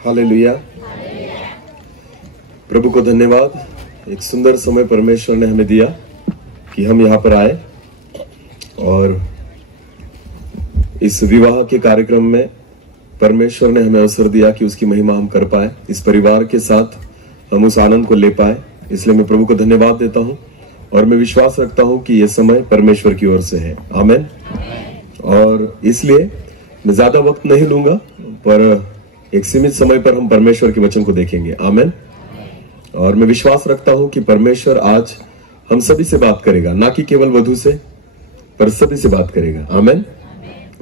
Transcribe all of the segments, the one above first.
Hallelujah. प्रभु को धन्यवाद। एक सुंदर समय परमेश्वर ने हमें दिया कि हम यहाँ पर आए और इस विवाह के कार्यक्रम में परमेश्वर ने हमें अवसर दिया कि उसकी महिमा हम कर पाए, इस परिवार के साथ हम उस आनंद को ले पाए। इसलिए मैं प्रभु को धन्यवाद देता हूँ और मैं विश्वास रखता हूँ कि यह समय परमेश्वर की ओर से है। आमीन। और इसलिए मैं ज्यादा वक्त नहीं लूंगा, पर एक सीमित समय पर हम परमेश्वर के वचन को देखेंगे। आमीन। और मैं विश्वास रखता हूं कि परमेश्वर आज हम सभी से बात करेगा, ना कि केवल वधू से, पर सभी से बात करेगा। आमीन।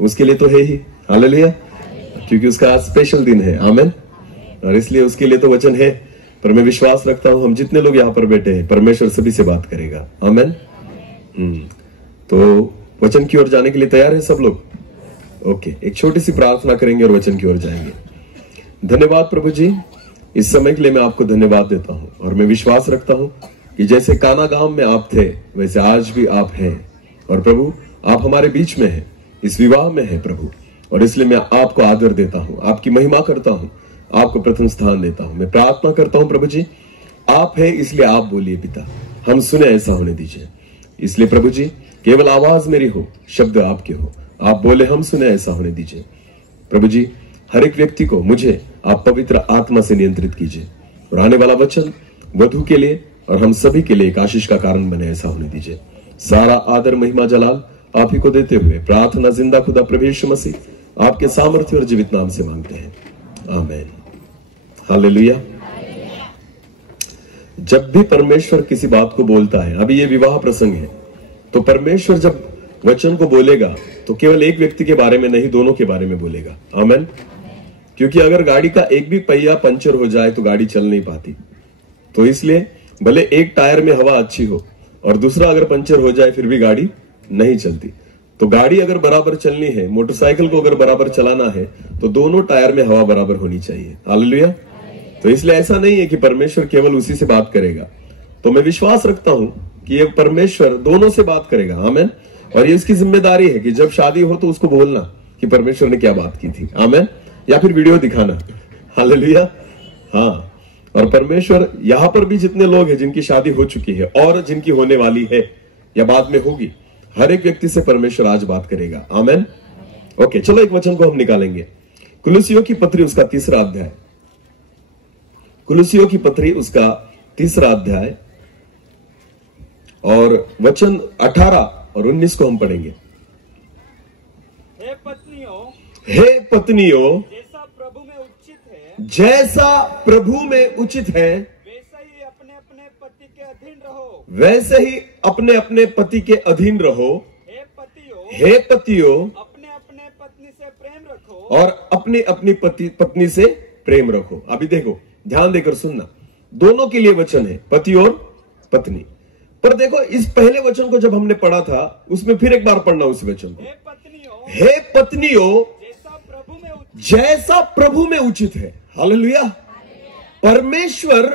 उसके लिए तो है ही, हालेलुया, क्योंकि उसका आज स्पेशल दिन है। आमीन। और इसलिए उसके लिए तो वचन है, पर मैं विश्वास रखता हूं हम जितने लोग यहाँ पर बैठे हैं, परमेश्वर सभी से बात करेगा। आमीन। तो वचन की ओर जाने के लिए तैयार है सब लोग? ओके, एक छोटी सी प्रार्थना करेंगे और वचन की ओर जाएंगे। धन्यवाद प्रभु जी, इस समय के लिए मैं आपको धन्यवाद देता हूं और मैं विश्वास रखता हूं कि जैसे काना गांव में आप थे, वैसे आज भी आप हैं। और प्रभु, आप हमारे बीच में हैं, इस विवाह में हैं प्रभु, और इसलिए मैं आपको आदर देता हूं, आपकी महिमा करता हूं, आपको प्रथम स्थान देता हूं। मैं प्रार्थना करता हूं प्रभु जी, आप है इसलिए आप बोलिए पिता, हम सुने ऐसा होने दीजिए। इसलिए प्रभु जी, केवल आवाज मेरी हो, शब्द आपके हो, आप बोले हम सुने ऐसा होने दीजिए। प्रभु जी, हर एक व्यक्ति को, मुझे आप पवित्र आत्मा से नियंत्रित कीजिए और आने वाला वचन वधू के लिए और हम सभी के लिए एक आशीष का कारण बने, ऐसा होने दीजिए। सारा आदर महिमा जलाल आप ही को देते हुए प्रार्थना जिंदा खुदा प्रभु यीशु मसीह आपके सामर्थ्य और जीवित नाम से मांगते हैं। आमीन। हालेलुया। जब भी परमेश्वर किसी बात को बोलता है, अभी ये विवाह प्रसंग है, तो परमेश्वर जब वचन को बोलेगा तो केवल एक व्यक्ति के बारे में नहीं, दोनों के बारे में बोलेगा। आमीन। क्योंकि अगर गाड़ी का एक भी पहिया पंचर हो जाए तो गाड़ी चल नहीं पाती। तो इसलिए भले एक टायर में हवा अच्छी हो और दूसरा अगर पंचर हो जाए फिर भी गाड़ी नहीं चलती। तो गाड़ी अगर बराबर चलनी है, मोटरसाइकिल को अगर बराबर चलाना है, तो दोनों टायर में हवा बराबर होनी चाहिए। हालेलुया। तो इसलिए ऐसा नहीं है कि परमेश्वर केवल उसी से बात करेगा। तो मैं विश्वास रखता हूं कि ये परमेश्वर दोनों से बात करेगा। आमीन। और ये उसकी जिम्मेदारी है कि जब शादी हो तो उसको बोलना कि परमेश्वर ने क्या बात की थी। आमीन। या फिर वीडियो दिखाना। हालेलुया। हाँ, और परमेश्वर यहां पर भी जितने लोग हैं जिनकी शादी हो चुकी है और जिनकी होने वाली है या बाद में होगी, हर एक व्यक्ति से परमेश्वर आज बात करेगा। आमीन। ओके, चलो एक वचन को हम निकालेंगे। कुलुसियों की पत्री उसका 3रा अध्याय, कुलुसियों की पत्री उसका 3रा अध्याय और वचन 18 और 19 को हम पढ़ेंगे। हे पत्नियों, जैसा प्रभु में उचित है, जैसा प्रभु में उचित है, वैसे ही अपने अपने पति के अधीन रहो। वैसे ही अपने अपने पति के अधीन रहो। हे पतियों, अपने अपने पत्नी से प्रेम रखो और अपनी अपनी पत्नी से प्रेम रखो। अभी देखो, ध्यान देकर सुनना, दोनों के लिए वचन है, पति और पत्नी। पर देखो, इस पहले वचन को जब हमने पढ़ा था, उसमें फिर एक बार पढ़ना उस वचन को। हे पत्नियों, जैसा प्रभु में उचित है। हालेलुया। परमेश्वर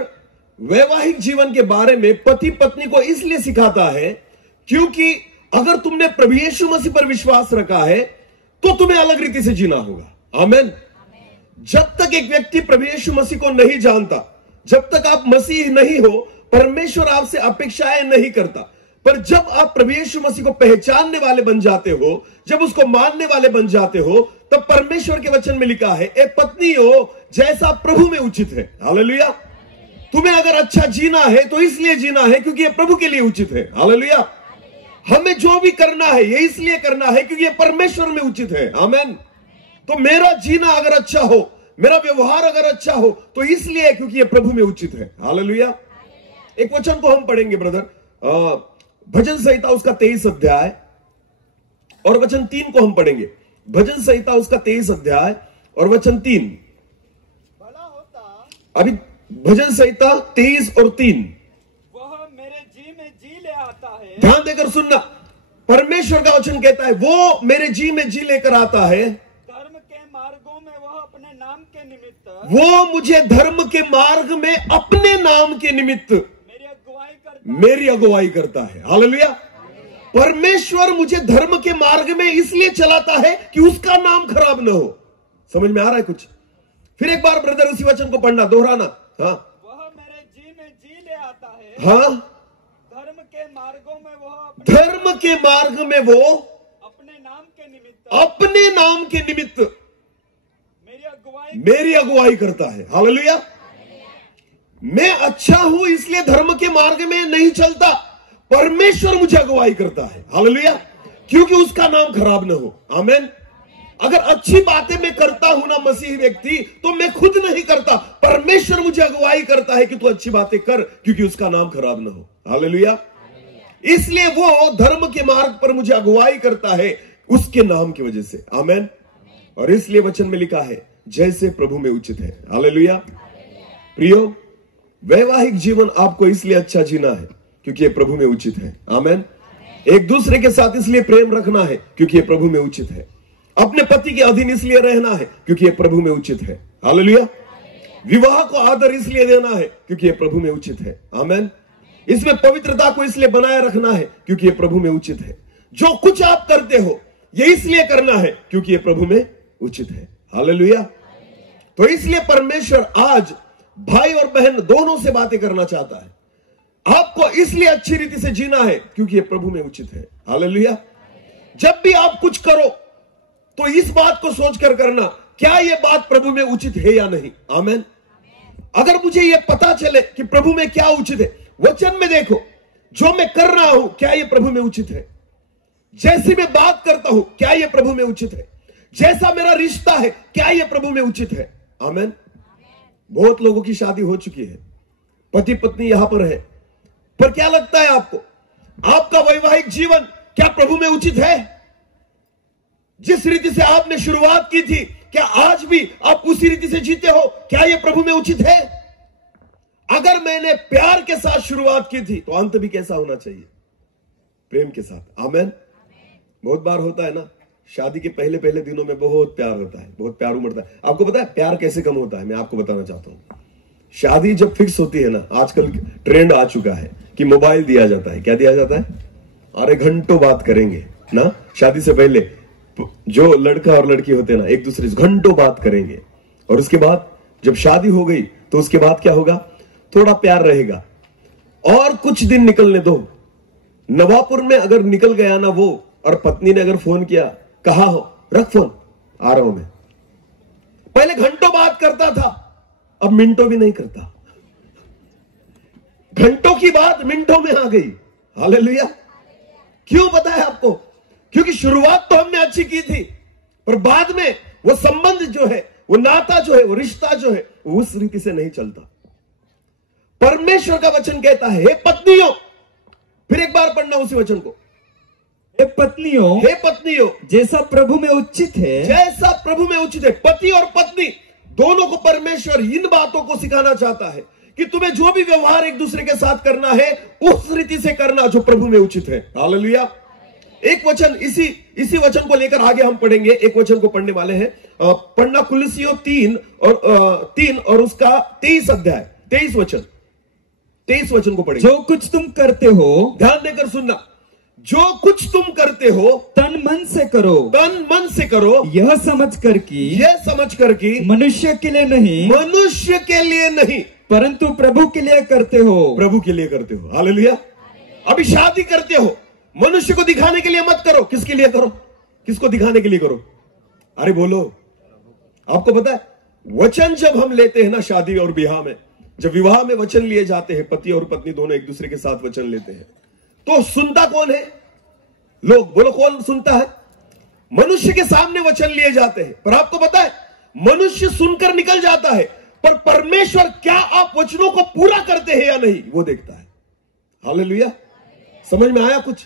वैवाहिक जीवन के बारे में पति पत्नी को इसलिए सिखाता है क्योंकि अगर तुमने प्रभु यीशु मसीह पर विश्वास रखा है तो तुम्हें अलग रीति से जीना होगा। आमीन। जब तक एक व्यक्ति प्रभु यीशु मसीह को नहीं जानता, जब तक आप मसीह नहीं हो, परमेश्वर आपसे अपेक्षाएं नहीं करता। पर जब आप प्रभु यीशु मसीह को पहचानने वाले बन जाते हो, जब उसको मानने वाले बन जाते हो, तब परमेश्वर के वचन में लिखा है, ए पत्नियों, जैसा प्रभु में उचित है। हालेलुया। तुम्हें अगर अच्छा जीना है तो इसलिए जीना है क्योंकि ये प्रभु के लिए उचित है। हालेलुया। हमें जो भी करना है ये इसलिए करना है क्योंकि ये परमेश्वर में उचित है। आमीन। तो मेरा जीना अगर अच्छा हो, मेरा व्यवहार अगर अच्छा हो, तो इसलिए क्योंकि ये प्रभु में उचित है। हालेलुया। एक वचन को हम पढ़ेंगे ब्रदर, भजन संहिता उसका 23 अध्याय और वचन 3 को हम पढ़ेंगे। भजन संहिता उसका 23 अध्याय और वचन 3। भला होता, अभी भजन संहिता 23 और 3, वह मेरे जी में जी ले आता है। ध्यान देकर सुनना, परमेश्वर का वचन कहता है वो मेरे जी में जी लेकर आता है। धर्म के मार्गों में वह अपने नाम के निमित्त, वो मुझे धर्म के मार्ग में अपने नाम के निमित्त मेरी अगुवाई करता है। हालेलुया। परमेश्वर मुझे धर्म के मार्ग में इसलिए चलाता है कि उसका नाम खराब ना हो। समझ में आ रहा है कुछ? फिर एक बार ब्रदर उसी वचन को पढ़ना, दोहराना। हाँ, वह मेरे जी में जी ले आता है। हाँ, धर्म के मार्गों में धर्म के मार्ग में वो अपने नाम के निमित्त मेरी अगुवाई करता है। हालेलुया। मैं अच्छा हूं इसलिए धर्म के मार्ग में नहीं चलता, परमेश्वर मुझे अगुवाई करता है। हालेलुया। क्योंकि उसका नाम खराब ना हो। आमीन। अगर अच्छी बातें मैं करता हूं ना मसीही व्यक्ति, तो मैं खुद नहीं करता, परमेश्वर मुझे अगुवाई करता है कि तू अच्छी बातें कर, क्योंकि उसका नाम खराब ना हो। हालेलुया। इसलिए वो धर्म के मार्ग पर मुझे अगुवाई करता है उसके नाम की वजह से। आमीन। और इसलिए वचन में लिखा है जैसे प्रभु में उचित है। हालेलुया। प्रियो, वैवाहिक जीवन आपको इसलिए अच्छा जीना है क्योंकि ये प्रभु में उचित है। आमीन। एक दूसरे के साथ इसलिए प्रेम रखना है क्योंकि ये प्रभु में उचित है। अपने पति के अधीन इसलिए रहना है क्योंकि ये प्रभु में उचित है। हालेलुया। विवाह को आदर इसलिए देना है क्योंकि ये प्रभु में उचित है। आमीन। इसमें पवित्रता को इसलिए बनाए रखना है क्योंकि ये प्रभु में उचित है। जो कुछ आप करते हो ये इसलिए करना है क्योंकि ये प्रभु में उचित है। हालेलुया। तो इसलिए परमेश्वर आज भाई और बहन दोनों से बातें करना चाहता है। आपको इसलिए अच्छी रीति से जीना है क्योंकि ये प्रभु में उचित है। हालेलुया। जब भी आप कुछ करो तो इस बात को सोचकर करना, क्या यह बात प्रभु में उचित है या नहीं। आमीन। अगर मुझे यह पता चले कि प्रभु में क्या उचित है, वचन में देखो जो मैं कर रहा हूं क्या यह प्रभु में उचित है। जैसी मैं बात करता हूं क्या यह प्रभु में उचित है। जैसा मेरा रिश्ता है क्या यह प्रभु में उचित है। आमीन। बहुत लोगों की शादी हो चुकी है, पति पत्नी यहां पर है, पर क्या लगता है आपको, आपका वैवाहिक जीवन क्या प्रभु में उचित है। जिस रीति से आपने शुरुआत की थी क्या आज भी आप उसी रीति से जीते हो, क्या यह प्रभु में उचित है। अगर मैंने प्यार के साथ शुरुआत की थी तो अंत भी कैसा होना चाहिए, प्रेम के साथ। आमीन। बहुत बार होता है ना, शादी के पहले पहले दिनों में बहुत प्यार होता है, बहुत प्यार उमड़ता है। आपको पता है प्यार कैसे कम होता है, मैं आपको बताना चाहता हूं। शादी जब फिक्स होती है ना, आजकल ट्रेंड आ चुका है कि मोबाइल दिया जाता है। क्या दिया जाता है, अरे घंटों बात करेंगे ना। शादी से पहले जो लड़का और लड़की होते हैं ना, एक दूसरे से घंटों बात करेंगे, और उसके बाद जब शादी हो गई तो उसके बाद क्या होगा, थोड़ा प्यार रहेगा और कुछ दिन निकलने दो। नवापुर में अगर निकल गया ना वो, और पत्नी ने अगर फोन किया, कहा हो, रख फोन, आ रहा हूं मैं। पहले घंटों बात करता था, अब मिनटों भी नहीं करता। घंटों की बात मिनटों में आ गई। हालेलुया। क्यों पता है आपको, क्योंकि शुरुआत तो हमने अच्छी की थी, पर बाद में वो संबंध जो है, वो नाता जो है, वो रिश्ता जो है, वो उस रीति से नहीं चलता। परमेश्वर का वचन कहता है, हे पत्नियों, फिर एक बार पढ़ना उसी वचन को, हे पत्नियों, जैसा प्रभु में उचित है, जैसा प्रभु में उचित है। पति और पत्नी दोनों को परमेश्वर इन बातों को सिखाना चाहता है कि तुम्हें जो भी व्यवहार एक दूसरे के साथ करना है उस रीति से करना जो प्रभु में उचित है। हालेलुया। एक वचन इसी वचन को लेकर आगे हम पढ़ेंगे। एक वचन को पढ़ने वाले हैं, पढ़ना कुलुस्सियों 3 और उसका 23 अध्याय 23 वचन को पढ़ेंगे। जो कुछ तुम करते हो, ध्यान देकर सुनना, जो कुछ तुम करते हो तन मन से करो, यह समझ कर कि मनुष्य के लिए नहीं, परंतु प्रभु के लिए करते हो। हालेलुया। अभी शादी करते हो, मनुष्य को दिखाने के लिए मत करो। किसके लिए करो, किसको दिखाने के लिए करो, अरे बोलो। आपको पता है वचन जब हम लेते हैं ना शादी और विवाह में, जब विवाह में वचन लिए जाते हैं, पति और पत्नी दोनों एक दूसरे के साथ वचन लेते हैं, तो सुनता कौन है, लोग बोलो कौन सुनता है। मनुष्य के सामने वचन लिए जाते हैं, पर आपको पता है मनुष्य सुनकर निकल जाता है, पर परमेश्वर क्या आप वचनों को पूरा करते हैं या नहीं वो देखता है। हालेलुया। समझ में आया कुछ।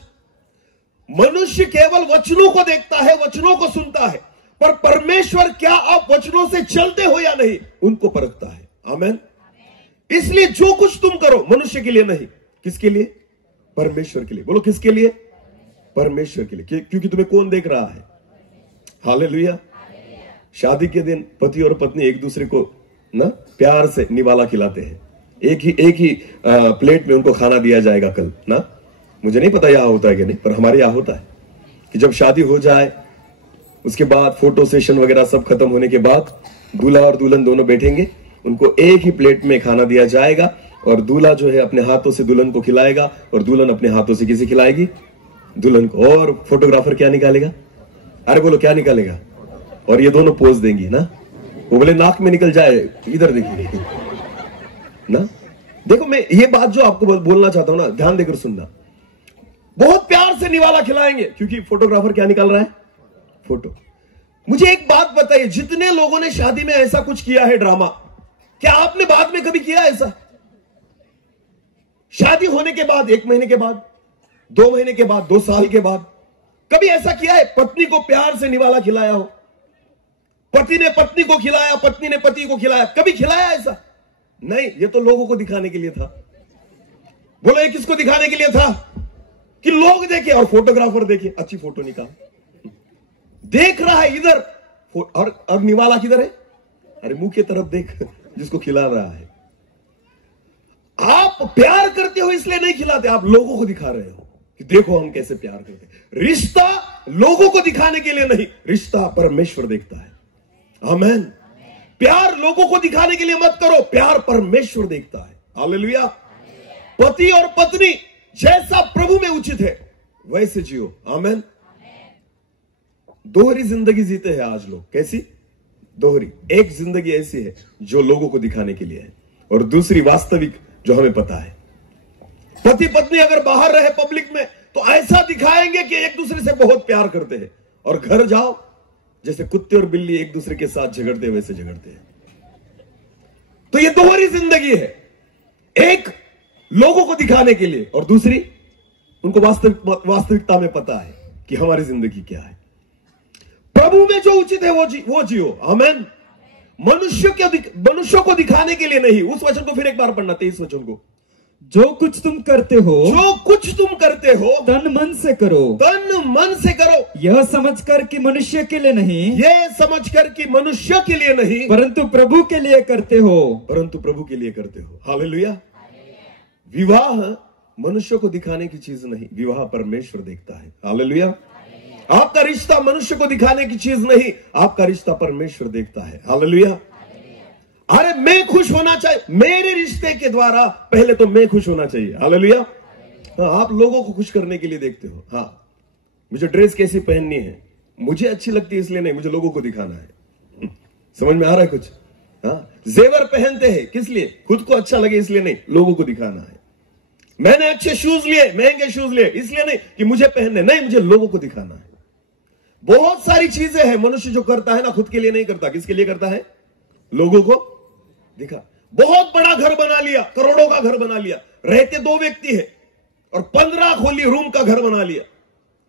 मनुष्य केवल वचनों को देखता है, वचनों को सुनता है, पर परमेश्वर क्या आप वचनों से चलते हो या नहीं उनको परखता है। आमीन। इसलिए जो कुछ तुम करो मनुष्य के लिए नहीं, किसके लिए, परमेश्वर के लिए। बोलो किसके लिए, परमेश्वर के लिए। क्योंकि तुम्हें कौन देख रहा है। हालेलुया। शादी के दिन पति और पत्नी एक दूसरे को ना प्यार से निवाला खिलाते हैं। एक ही प्लेट में उनको खाना दिया जाएगा कल ना। मुझे नहीं पता यहां होता है कि नहीं, पर हमारे यहां होता है कि जब शादी हो जाए उसके बाद फोटो सेशन वगैरह सब खत्म होने के बाद दूल्हा और दुल्हन दोनों बैठेंगे, उनको एक ही प्लेट में खाना दिया जाएगा और दूल्हा जो है अपने हाथों से दुल्हन को खिलाएगा और दुल्हन अपने हाथों से किसे खिलाएगी? दुल्हन को। और फोटोग्राफर क्या निकालेगा? अरे बोलो क्या निकालेगा? और ये दोनों पोज देंगी ना, वो बोले नाक में निकल जाए, इधर देखिए ना। देखो मैं ये बात जो आपको बोलना चाहता हूं ना, ध्यान देकर सुनना। बहुत प्यार से निवाला खिलाएंगे, क्योंकि फोटोग्राफर क्या निकाल रहा है? फोटो। मुझे एक बात बताइए, जितने लोगों ने शादी में ऐसा कुछ किया है ड्रामा, क्या आपने बाद में कभी किया ऐसा? शादी होने के बाद, 1 महीने के बाद, 2 महीने के बाद, 2 साल के बाद, कभी ऐसा किया है पत्नी को प्यार से निवाला खिलाया हो? पति ने पत्नी को खिलाया, पत्नी ने पति को खिलाया, कभी खिलाया ऐसा? नहीं, ये तो लोगों को दिखाने के लिए था। बोलो ये किसको दिखाने के लिए था? कि लोग देखे और फोटोग्राफर देखे, अच्छी फोटो निकाल। देख रहा है इधर, और निवाला किधर है? अरे मुंह की तरफ देख, जिसको खिला रहा है। आप प्यार करते हो इसलिए नहीं खिलाते, आप लोगों को दिखा रहे हो कि देखो हम कैसे प्यार करते हैं। रिश्ता लोगों को दिखाने के लिए नहीं, रिश्ता परमेश्वर देखता है। आमीन। प्यार लोगों को दिखाने के लिए मत करो, प्यार परमेश्वर देखता है। हालेलुया। पति और पत्नी जैसा प्रभु में उचित है वैसे जियो। आमीन। दोहरी जिंदगी जीते हैं आज लोग। कैसी दोहरी? एक जिंदगी ऐसी है जो लोगों को दिखाने के लिए है, और दूसरी वास्तविक जो हमें पता है। पति पत्नी अगर बाहर रहे पब्लिक में तो ऐसा दिखाएंगे कि एक दूसरे से बहुत प्यार करते हैं, और घर जाओ जैसे कुत्ते और बिल्ली एक दूसरे के साथ झगड़ते वैसे झगड़ते हैं। तो ये दोहरी जिंदगी है, एक लोगों को दिखाने के लिए, और दूसरी उनको वास्तविकता में पता है कि हमारी जिंदगी क्या है। प्रभु में जो उचित है वो जियो। आमीन। मनुष्य को दिखाने के लिए नहीं। उस वचन को फिर एक बार पढ़ना, 23 वचन को। जो कुछ तुम करते हो, जो कुछ तुम करते हो तन मन से करो, तन मन से करो, यह समझकर कि मनुष्य के लिए नहीं, यह समझकर कि मनुष्य के लिए नहीं, परंतु प्रभु के लिए करते हो, परंतु प्रभु के लिए करते हो। हालेलुया। विवाह मनुष्य को दिखाने की चीज नहीं, विवाह परमेश्वर देखता है। हालेलुया। आपका रिश्ता मनुष्य को दिखाने की चीज नहीं, आपका रिश्ता परमेश्वर देखता है। हालेलुया। अरे मैं खुश होना चाहिए, मेरे रिश्ते के द्वारा पहले तो मैं खुश होना चाहिए। हालेलुया। हाँ, आप लोगों को खुश करने के लिए देखते हो। हाँ, मुझे ड्रेस कैसी पहननी है, मुझे अच्छी लगती है इसलिए नहीं, मुझे लोगों को दिखाना है। समझ में आ रहा है कुछ? हाँ, जेवर पहनते हैं किस लिए? खुद को अच्छा लगे इसलिए नहीं, लोगों को दिखाना है। मैंने अच्छे शूज लिए, महंगे शूज लिए इसलिए नहीं कि मुझे पहनने, नहीं, मुझे लोगों को दिखाना है। बहुत सारी चीजें हैं मनुष्य जो करता है ना, खुद के लिए नहीं करता। किसके लिए करता है? लोगों को दिखा। बहुत बड़ा घर बना लिया, करोड़ों का घर बना लिया, रहते 2 व्यक्ति है, और 15 खोली रूम का घर बना लिया,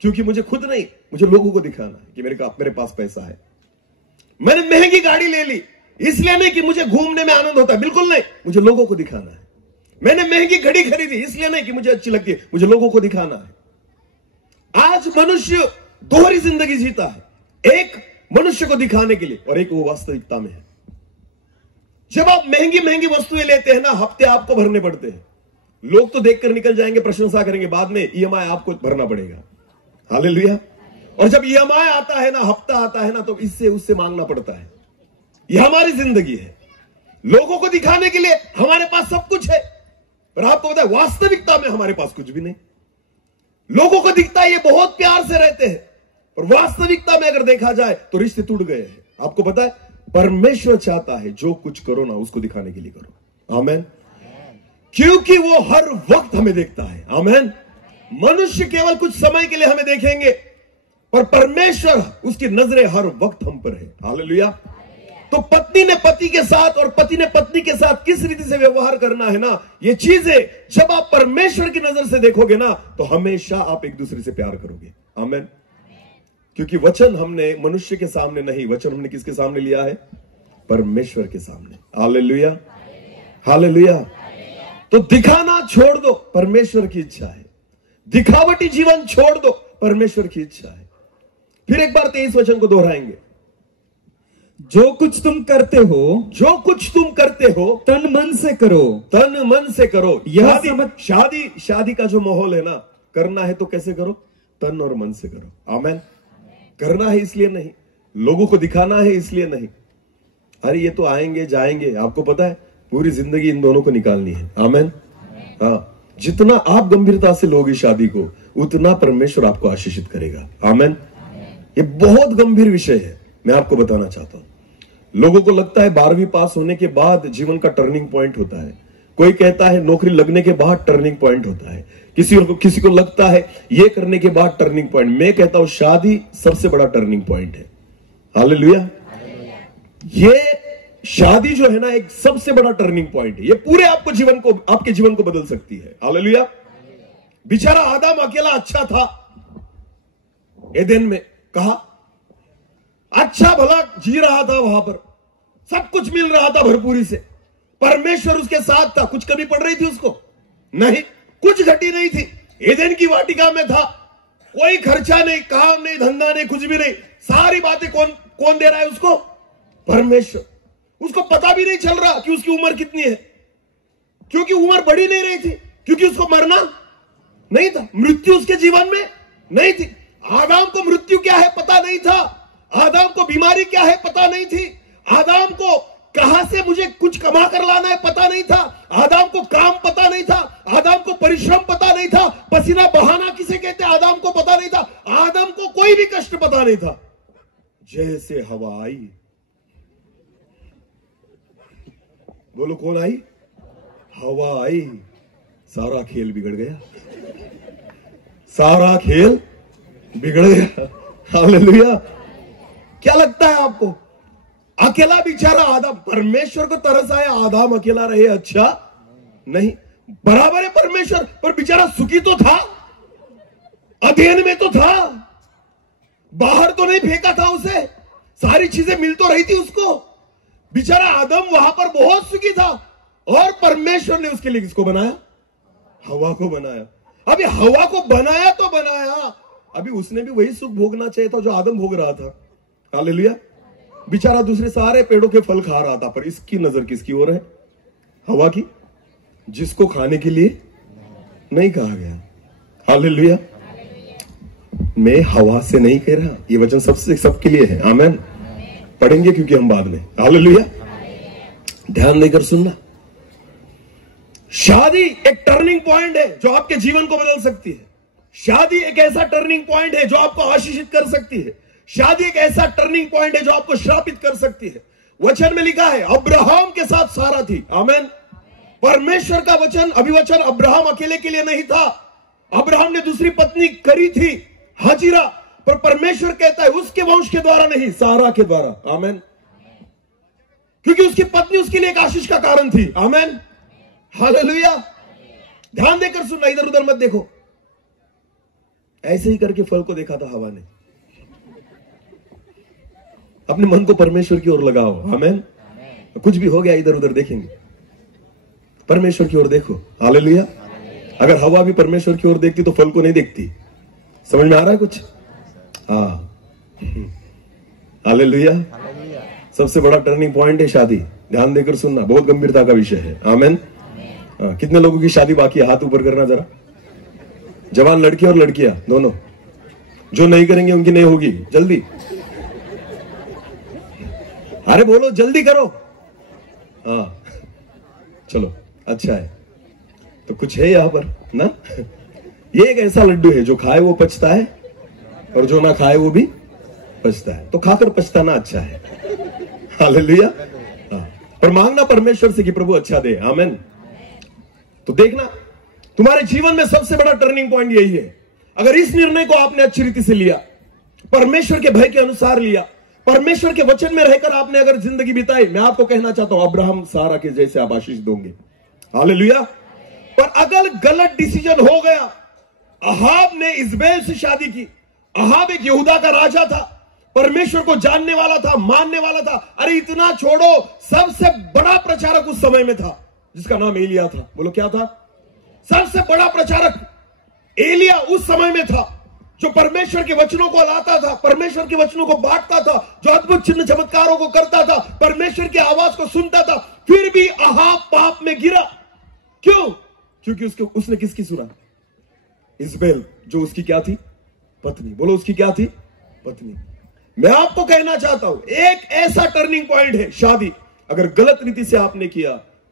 क्योंकि मुझे खुद नहीं, मुझे लोगों को दिखाना है कि मेरे पास पैसा है। मैंने महंगी गाड़ी ले ली इसलिए नहीं कि मुझे घूमने में आनंद होता है, बिल्कुल नहीं, मुझे लोगों को दिखाना है। मैंने महंगी घड़ी खरीदी इसलिए नहीं कि मुझे अच्छी लगती है, मुझे लोगों को दिखाना है। आज मनुष्य दोहरी जिंदगी जीता है, एक मनुष्य को दिखाने के लिए और एक वो वास्तविकता में है। जब आप महंगी महंगी वस्तुएं लेते हैं ना, हफ्ते आपको भरने पड़ते हैं। लोग तो देखकर निकल जाएंगे, प्रशंसा करेंगे, बाद में ईएमआई आपको भरना पड़ेगा। हालेलुया। और जब ईएमआई आता है ना, हफ्ता आता है ना, तो इससे उससे मांगना पड़ता है। यह हमारी जिंदगी है। लोगों को दिखाने के लिए हमारे पास सब कुछ है, पर आपको पता है वास्तविकता में हमारे पास कुछ भी नहीं। लोगों को दिखता है ये बहुत प्यार से रहते हैं, और वास्तविकता में अगर देखा जाए तो रिश्ते टूट गए हैं। आपको पता है परमेश्वर चाहता है जो कुछ करो ना, उसको दिखाने के लिए करो। आमीन। क्योंकि वो हर वक्त हमें देखता है। आमीन। मनुष्य केवल कुछ समय के लिए हमें देखेंगे, पर परमेश्वर उसकी नजरें हर वक्त हम पर है। हालेलुया। तो पत्नी ने पति के साथ और पति ने पत्नी के साथ किस रीति से व्यवहार करना है ना, ये चीजें जब आप परमेश्वर की नजर से देखोगे ना, तो हमेशा आप एक दूसरे से प्यार करोगे। आमीन। क्योंकि वचन हमने मनुष्य के सामने नहीं, वचन हमने किसके सामने लिया है? परमेश्वर के सामने। हालेलुया। हालेलुया। तो दिखाना छोड़ दो, परमेश्वर की इच्छा है। दिखावटी जीवन छोड़ दो, परमेश्वर की इच्छा है। फिर एक बार 23 वचन को दोहराएंगे। जो कुछ तुम करते हो, जो कुछ तुम करते हो तन मन से करो, तन मन से करो। यह शादी का जो माहौल है ना, करना है तो कैसे करो? तन और मन से करो। आमीन। करना है इसलिए नहीं, लोगों को दिखाना है इसलिए नहीं। अरे ये तो आएंगे जाएंगे, आपको पता है पूरी जिंदगी इन दोनों को निकालनी है। आमेन। हाँ, जितना आप गंभीरता से लोगे शादी को, उतना परमेश्वर आपको आशीषित करेगा। आमेन। ये बहुत गंभीर विषय है, मैं आपको बताना चाहता हूं। लोगों को लगता है 12वीं पास होने के बाद जीवन का टर्निंग पॉइंट होता है, कोई कहता है नौकरी लगने के बाद टर्निंग पॉइंट होता है, किसी को लगता है ये करने के बाद टर्निंग पॉइंट। मैं कहता हूं शादी सबसे बड़ा टर्निंग पॉइंट है। हालेलुया। ये शादी जो है ना, एक सबसे बड़ा टर्निंग पॉइंट है। ये पूरे आपके जीवन को बदल सकती है। हालेलुया। बेचारा आदम अकेला अच्छा था, एदेन में, कहा अच्छा भला जी रहा था, वहां पर सब कुछ मिल रहा था भरपूरी से, परमेश्वर उसके साथ था। कुछ कमी पड़ रही थी उसको? नहीं, कुछ घटी नहीं थी। एदेन की वाटिका में था, कोई खर्चा नहीं, काम नहीं, धंधा नहीं, कुछ भी नहीं। सारी बातें कौन दे रहा है उसको? परमेश्वर। उसको पता भी नहीं चल रहा कि उसकी उम्र कितनी है, क्योंकि उम्र बढ़ी नहीं रही थी, क्योंकि उसको मरना नहीं था, मृत्यु उसके जीवन में नहीं थी। आदम को मृत्यु क्या है पता नहीं था, आदम को बीमारी क्या है पता नहीं थी, आदम को कहां से मुझे कुछ कमा कर लाना है पता नहीं था, आदम को काम पता नहीं था, आदम को परिश्रम पता नहीं था, पसीना बहाना किसे कहते हैं आदम को पता नहीं था, आदम को कोई भी कष्ट पता नहीं था। जैसे हवा आई, बोलो कौन आई? हवा आई, सारा खेल बिगड़ गया, सारा खेल बिगड़ गया। हालेलुया। क्या लगता है आपको? अकेला बेचारा आदम, परमेश्वर को तरस आया आदम अकेला रहे, अच्छा नहीं, बराबर है परमेश्वर, पर बेचारा सुखी तो था, अध्ययन में तो था, बाहर तो नहीं फेंका था उसे, सारी चीजें मिल तो रही थी उसको। बेचारा आदम वहां पर बहुत सुखी था, और परमेश्वर ने उसके लिए किसको बनाया? हवा को बनाया। अभी हवा को बनाया तो बनाया, अभी उसने भी वही सुख भोगना चाहिए था जो आदम भोग रहा था। हालेलुया। बेचारा दूसरे सारे पेड़ों के फल खा रहा था, पर इसकी नजर किसकी ओर है? हवा की, जिसको खाने के लिए नहीं कहा गया। हालेलुया। मैं हवा से नहीं कह रहा, ये वचन सबके लिए है। आमेन। पढ़ेंगे क्योंकि हम बाद में। हालेलुया। ध्यान देकर सुनना। शादी एक टर्निंग पॉइंट है जो आपके जीवन को बदल सकती है। शादी एक ऐसा टर्निंग पॉइंट है जो आपको आशीषित कर सकती है। शादी एक ऐसा टर्निंग पॉइंट है जो आपको श्रापित कर सकती है। वचन में लिखा है अब्राहम के साथ सारा थी। आमेन। परमेश्वर का वचन, अभिवचन अब्राहम अकेले के लिए नहीं था। अब्राहम ने दूसरी पत्नी करी थी, हाजिरा, पर परमेश्वर कहता है उसके वंश के द्वारा नहीं, सारा के द्वारा। आमेन। क्योंकि उसकी पत्नी उसके लिए एक आशीष का कारण थी। आमेन। हालेलुया। ध्यान देकर सुनना, इधर उधर मत देखो। ऐसे ही करके फल को देखा था हवा ने। अपने मन को परमेश्वर की ओर लगाओ। आमेन। कुछ भी हो गया इधर उधर देखेंगे, परमेश्वर की ओर देखो। हालेलुया। अगर हवा भी परमेश्वर की ओर देखती तो फल को नहीं देखती। समझ में आ रहा है कुछ? हाँ। हालेलुया। सबसे बड़ा टर्निंग पॉइंट है शादी। ध्यान देकर सुनना, बहुत गंभीरता का विषय है। आमेन। कितने लोगों की शादी बाकी है? हाथ ऊपर करना जरा। जवान लड़के और लड़कियां दोनों, जो नहीं करेंगे उनकी नहीं होगी। जल्दी, अरे बोलो, जल्दी करो। हाँ चलो, अच्छा है। तो कुछ है यहां पर ना। ये एक ऐसा लड्डू है जो खाए वो पचता है, और जो ना खाए वो भी पचता है। तो खाकर पछताना अच्छा है। हालेलुया। पर मांगना परमेश्वर से कि प्रभु अच्छा दे। आमेन। तो देखना, तुम्हारे जीवन में सबसे बड़ा टर्निंग पॉइंट यही है। अगर इस निर्णय को आपने अच्छी रीति से लिया, परमेश्वर के भय के अनुसार लिया, परमेश्वर के वचन में रहकर आपने अगर जिंदगी बिताई, मैं आपको कहना चाहता हूं अब्राहम सारा के जैसे आप आशीष दोगे। हालेलुया। पर अगर गलत डिसीजन हो गया, अहाब ने इजबेल से शादी की। अहाब एक यहूदा का राजा था, परमेश्वर को जानने वाला था, मानने वाला था। अरे इतना छोड़ो, सबसे बड़ा प्रचारक उस समय में था जिसका नाम एलिया था। बोलो क्या था? सबसे बड़ा प्रचारक एलिया उस समय में था, जो परमेश्वर के वचनों को लाता था, परमेश्वर के वचनों को बांटता था, जो अद्भुत चिन्ह चमत्कारों को करता था, परमेश्वर की आवाज को सुनता था। फिर भी अहाब पाप में गिरा। क्यों? क्योंकि उसने किसकी सुना? इजबेल, जो उसकी क्या थी? पत्नी। बोलो उसकी क्या थी? पत्नी। मैं आपको कहना चाहता हूं, एक ऐसा टर्निंग पॉइंट है शादी। अगर गलत रीति से आपने किया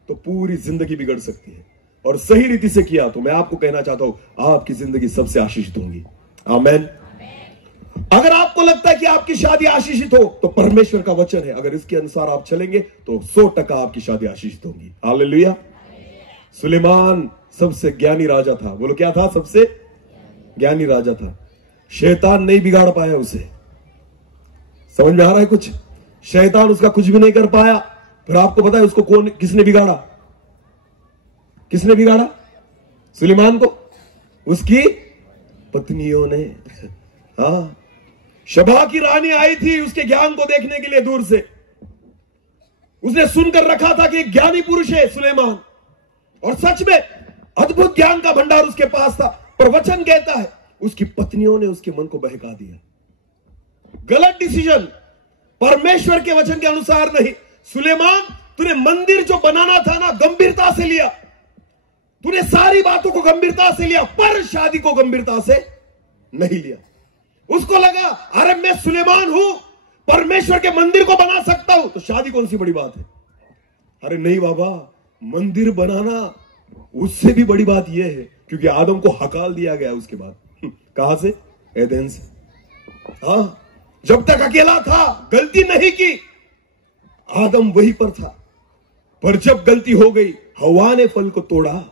तो पूरी जिंदगी बिगड़ सकती है, और सही रीति से किया तो मैं आपको कहना चाहता हूं आपकी जिंदगी सबसे आशीषित होगी। आमेन। अगर आपको लगता है कि आपकी शादी आशीषित हो तो परमेश्वर का वचन है, अगर इसके अनुसार आप चलेंगे तो 100% आपकी शादी आशीषित होगी। हालेलुया। सुलेमान सबसे ज्ञानी राजा था। बोलो क्या था? सबसे ज्ञानी राजा था। शैतान नहीं बिगाड़ पाया उसे। समझ में आ रहा है कुछ? शैतान उसका कुछ भी नहीं कर पाया। फिर आपको पता है उसको किसने बिगाड़ा? किसने बिगाड़ा सुलेमान को? उसकी पत्नियों ने। हाँ, शबा की रानी आई थी उसके ज्ञान को देखने के लिए दूर से। उसने सुनकर रखा था कि एक ज्ञानी पुरुष है सुलेमान, और सच में अद्भुत ज्ञान का भंडार उसके पास था। पर वचन कहता है उसकी पत्नियों ने उसके मन को बहका दिया। गलत डिसीजन, परमेश्वर के वचन के अनुसार नहीं। सुलेमान, तूने मंदिर जो बनाना था ना, गंभीरता से लिया। तूने सारी बातों को गंभीरता से लिया, पर शादी को गंभीरता से नहीं लिया। उसको लगा अरे मैं सुलेमान हूं, परमेश्वर के मंदिर को बना सकता हूं, तो शादी कौन सी बड़ी बात है। अरे नहीं बाबा, मंदिर बनाना उससे भी बड़ी बात यह है, क्योंकि आदम को हकाल दिया गया उसके बाद। कहां से? एदेन से। हां, जब तक अकेला था, गलती नहीं की, आदम वहीं पर था। पर जब गलती हो गई, हवा ने फल को तोड़ा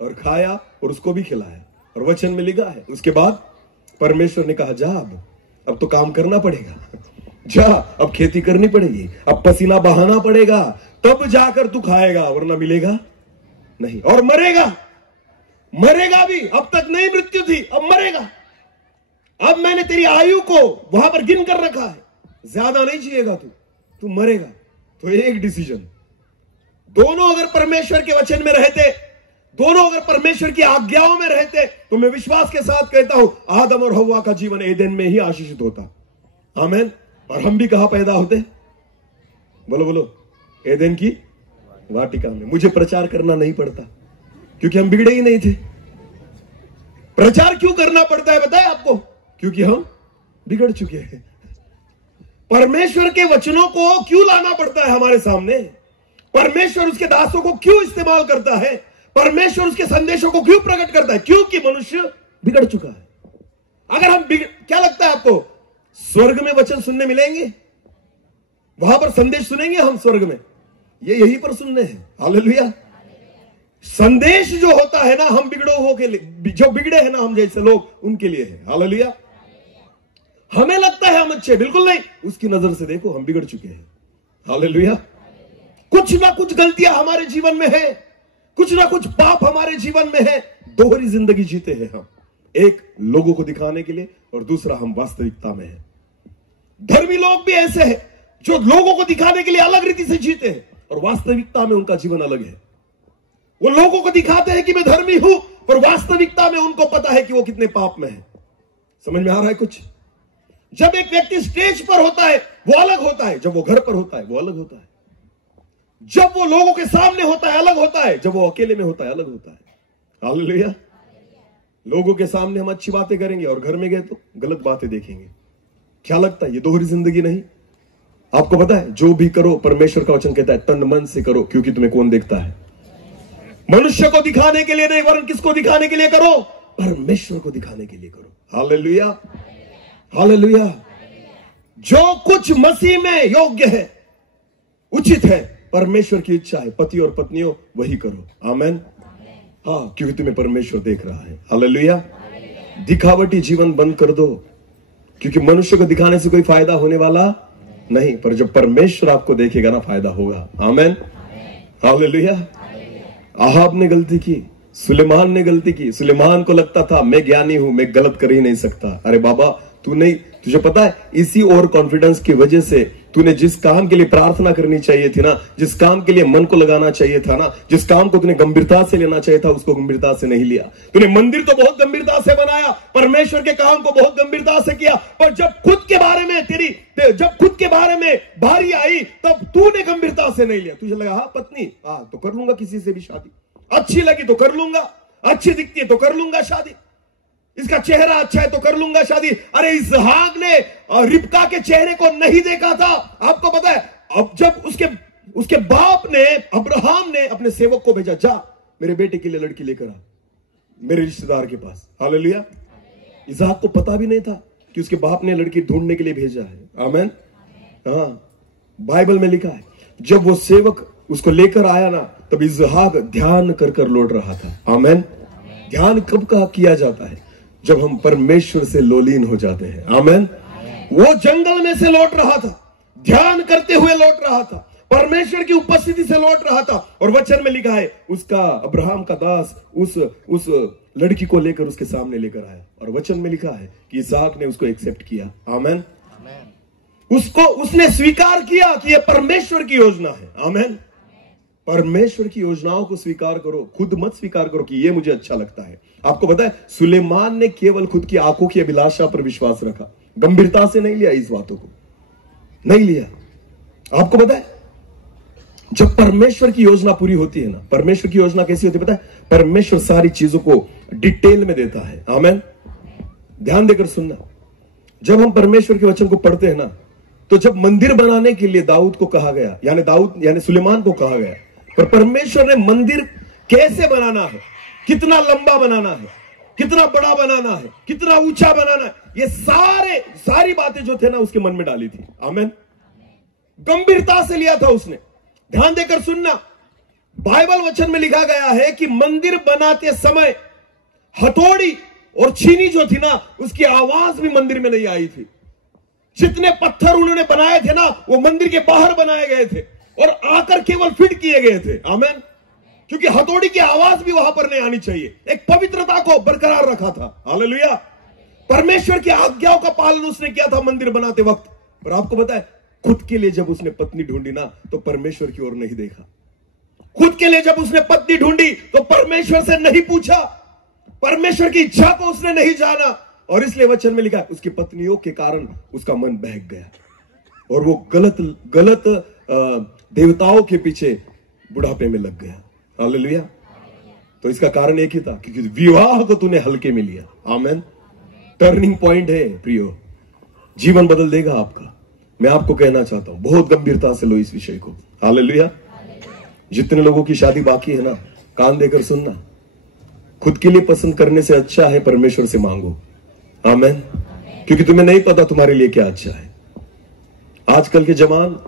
और खाया और उसको भी खिलाया, और वचन में लिखा है उसके बाद परमेश्वर ने कहा जा, अब तो काम करना पड़ेगा, जा अब खेती करनी पड़ेगी, अब पसीना बहाना पड़ेगा, तब जाकर तू खाएगा, वरना मिलेगा नहीं। और मरेगा भी। अब तक नहीं मृत्यु थी, अब मरेगा। अब मैंने तेरी आयु को वहां पर गिन कर रखा है, ज्यादा नहीं जिएगा तू मरेगा। तो एक डिसीजन, दोनों अगर परमेश्वर के वचन में रहते, दोनों अगर परमेश्वर की आज्ञाओं में रहते, तो मैं विश्वास के साथ कहता हूं आदम और हव्वा का जीवन एदेन में ही आशीषित होता। आमीन। और हम भी कहां पैदा होते? बोलो बोलो, एदेन की वाटिका में। मुझे प्रचार करना नहीं पड़ता, क्योंकि हम बिगड़े ही नहीं थे। प्रचार क्यों करना पड़ता है बताए आपको? क्योंकि हम बिगड़ चुके हैं। परमेश्वर के वचनों को क्यों लाना पड़ता है हमारे सामने? परमेश्वर उसके दासों को क्यों इस्तेमाल करता है? परमेश्वर उसके संदेशों को क्यों प्रकट करता है? क्योंकि मनुष्य बिगड़ चुका है। अगर हम क्या लगता है आपको, स्वर्ग में वचन सुनने मिलेंगे? वहां पर संदेश सुनेंगे हम स्वर्ग में? ये यहीं पर सुनने हैं। हालेलुया। संदेश जो होता है ना, हम बिगड़ो हो के लिए, जो बिगड़े हैं ना हम जैसे लोग, उनके लिए है। हालेलुया। हमें लगता है हम अच्छे, बिल्कुल नहीं। उसकी नजर से देखो हम बिगड़ चुके हैं। हालेलुया। कुछ ना कुछ गलतियां हमारे जीवन में है, कुछ ना कुछ पाप हमारे जीवन में है। दोहरी जिंदगी जीते हैं हम, एक लोगों को दिखाने के लिए, और दूसरा हम वास्तविकता में है। धर्मी लोग भी ऐसे हैं जो लोगों को दिखाने के लिए अलग रीति से जीते हैं, और वास्तविकता में उनका जीवन अलग है। वो लोगों को दिखाते हैं कि मैं धर्मी हूं, पर वास्तविकता में उनको पता है कि वो कितने पाप में है। समझ में आ रहा है कुछ? जब एक व्यक्ति स्टेज पर होता है वो अलग होता है, जब वो घर पर होता है वो अलग होता है, जब वो लोगों के सामने होता है अलग होता है, जब वो अकेले में होता है अलग होता है। हालेलुया। लोगों के सामने हम अच्छी बातें करेंगे और घर में गए तो गलत बातें देखेंगे। क्या लगता है ये दोहरी जिंदगी नहीं? आपको पता है जो भी करो, परमेश्वर का वचन कहता है तन मन से करो, क्योंकि तुम्हें कौन देखता है? मनुष्य को दिखाने के लिए नहीं, वरन किसको दिखाने के लिए करो? परमेश्वर को दिखाने के लिए करो। हालेलुया। हालेलुया। जो कुछ मसीह में योग्य है, उचित है, परमेश्वर की इच्छा है, पति और पत्नियों वही करो। आमेन। हाँ, क्योंकि तुम्हें परमेश्वर देख रहा है। हालेलुया। दिखावटी जीवन बंद कर दो, क्योंकि मनुष्य को दिखाने से कोई फायदा होने वाला नहीं, पर जब परमेश्वर आपको देखेगा ना, फायदा होगा। आमेन। हालेलुया। आहाब ने गलती की, सुलेमान ने गलती की। सुलेमान को लगता था मैं ज्ञानी हूं, मैं गलत कर ही नहीं सकता। अरे बाबा, तू नहीं, तुझे पता है इसी ओवर कॉन्फिडेंस की वजह से तूने जिस काम के लिए प्रार्थना करनी चाहिए थी ना, जिस काम के लिए मन को लगाना चाहिए था ना, जिस काम को तूने गंभीरता से लेना चाहिए था, उसको गंभीरता से नहीं लिया। तूने मंदिर तो बहुत गंभीरता से बनाया, परमेश्वर के काम को बहुत गंभीरता से किया, पर जब खुद के बारे में बारी आई, तब तूने गंभीरता से नहीं लिया। तुझे लगा हाँ पत्नी, हाँ तो कर लूंगा किसी से भी शादी, अच्छी लगी तो कर लूंगा, अच्छी दिखती है तो कर लूंगा शादी। इसका चेहरा अच्छा है तो कर लूंगा शादी। अरे इसहाक ने रिबका के चेहरे को नहीं देखा था। आपको पता है, अब जब उसके बाप ने, अब्राहम ने अपने सेवक को भेजा, जा मेरे बेटे के लिए लड़की लेकर आ मेरे रिश्तेदार के पास। हालेलुया। इसहाक को पता भी नहीं था कि उसके बाप ने लड़की ढूंढने के लिए भेजा है। आमेन। हाँ, बाइबल में लिखा है जब वो सेवक उसको लेकर आया ना, तब इसहाक ध्यान कर कर लौट रहा था। आमेन। ध्यान कब का किया जाता है? जब हम परमेश्वर से लोलीन हो जाते हैं। आमेन। वो जंगल में से लौट रहा था, ध्यान करते हुए लौट रहा था, परमेश्वर की उपस्थिति से लौट रहा था। और वचन में लिखा है उसका, अब्राहम का दास उस लड़की को लेकर उसके सामने लेकर आया, और वचन में लिखा है कि इसहाक ने उसको एक्सेप्ट किया। आमेन। उसने स्वीकार किया कि यह परमेश्वर की योजना है। आमेन। परमेश्वर की योजनाओं को स्वीकार करो, खुद मत स्वीकार करो कि यह मुझे अच्छा लगता है। आपको पता है, सुलेमान ने केवल खुद की आंखों की अभिलाषा पर विश्वास रखा, गंभीरता से नहीं लिया, इस बातों को नहीं लिया। आपको पता है, जब परमेश्वर की योजना पूरी होती है ना, परमेश्वर की योजना कैसी होती है पता है? परमेश्वर सारी चीजों को डिटेल में देता है। आमेन। ध्यान देकर सुनना, जब हम परमेश्वर के वचन को पढ़ते हैं ना, तो जब मंदिर बनाने के लिए दाऊद को कहा गया, यानी सुलेमान को कहा गया, पर परमेश्वर ने मंदिर कैसे बनाना है, कितना लंबा बनाना है, कितना बड़ा बनाना है, कितना ऊंचा बनाना है, ये सारी बातें जो थे ना उसके मन में डाली थी। आमेन। गंभीरता से लिया था उसने। ध्यान देकर सुनना, बाइबल वचन में लिखा गया है कि मंदिर बनाते समय हथौड़ी और छीनी जो थी ना, उसकी आवाज भी मंदिर में नहीं आई थी। जितने पत्थर उन्होंने बनाए थे ना, वो मंदिर के बाहर बनाए गए थे और आकर केवल फिट किए गए थे। आमेन। क्योंकि हथौड़ी की आवाज भी वहां पर नहीं आनी चाहिए, एक पवित्रता को बरकरार रखा था। हालेलुया। परमेश्वर की आज्ञाओं का पालन उसने किया था मंदिर बनाते वक्त। और आपको पता है, खुद के लिए जब उसने पत्नी ढूंढी ना, तो परमेश्वर की ओर नहीं देखा। खुद के लिए जब उसने पत्नी ढूंढी तो परमेश्वर से नहीं पूछा, परमेश्वर की इच्छा को उसने नहीं जाना। और इसलिए वचन में लिखा है, उसकी पत्नियों के कारण उसका मन बहक गया और वो गलत देवताओं के पीछे बुढ़ापे में लग गया। हालेलुया। तो इसका कारण एक ही था, क्योंकि विवाह को तूने हल्के में लिया। आमेन। टर्निंग पॉइंट है प्रियो, जीवन बदल देगा आपका। मैं आपको कहना चाहता हूं, बहुत गंभीरता से लो इस विषय को। हालेलुया। जितने लोगों की शादी बाकी है ना, कान देकर सुनना, खुद के लिए पसंद करने से अच्छा है परमेश्वर से मांगो। आमेन। क्योंकि तुम्हें नहीं पता तुम्हारे लिए क्या अच्छा है। आजकल के जवान,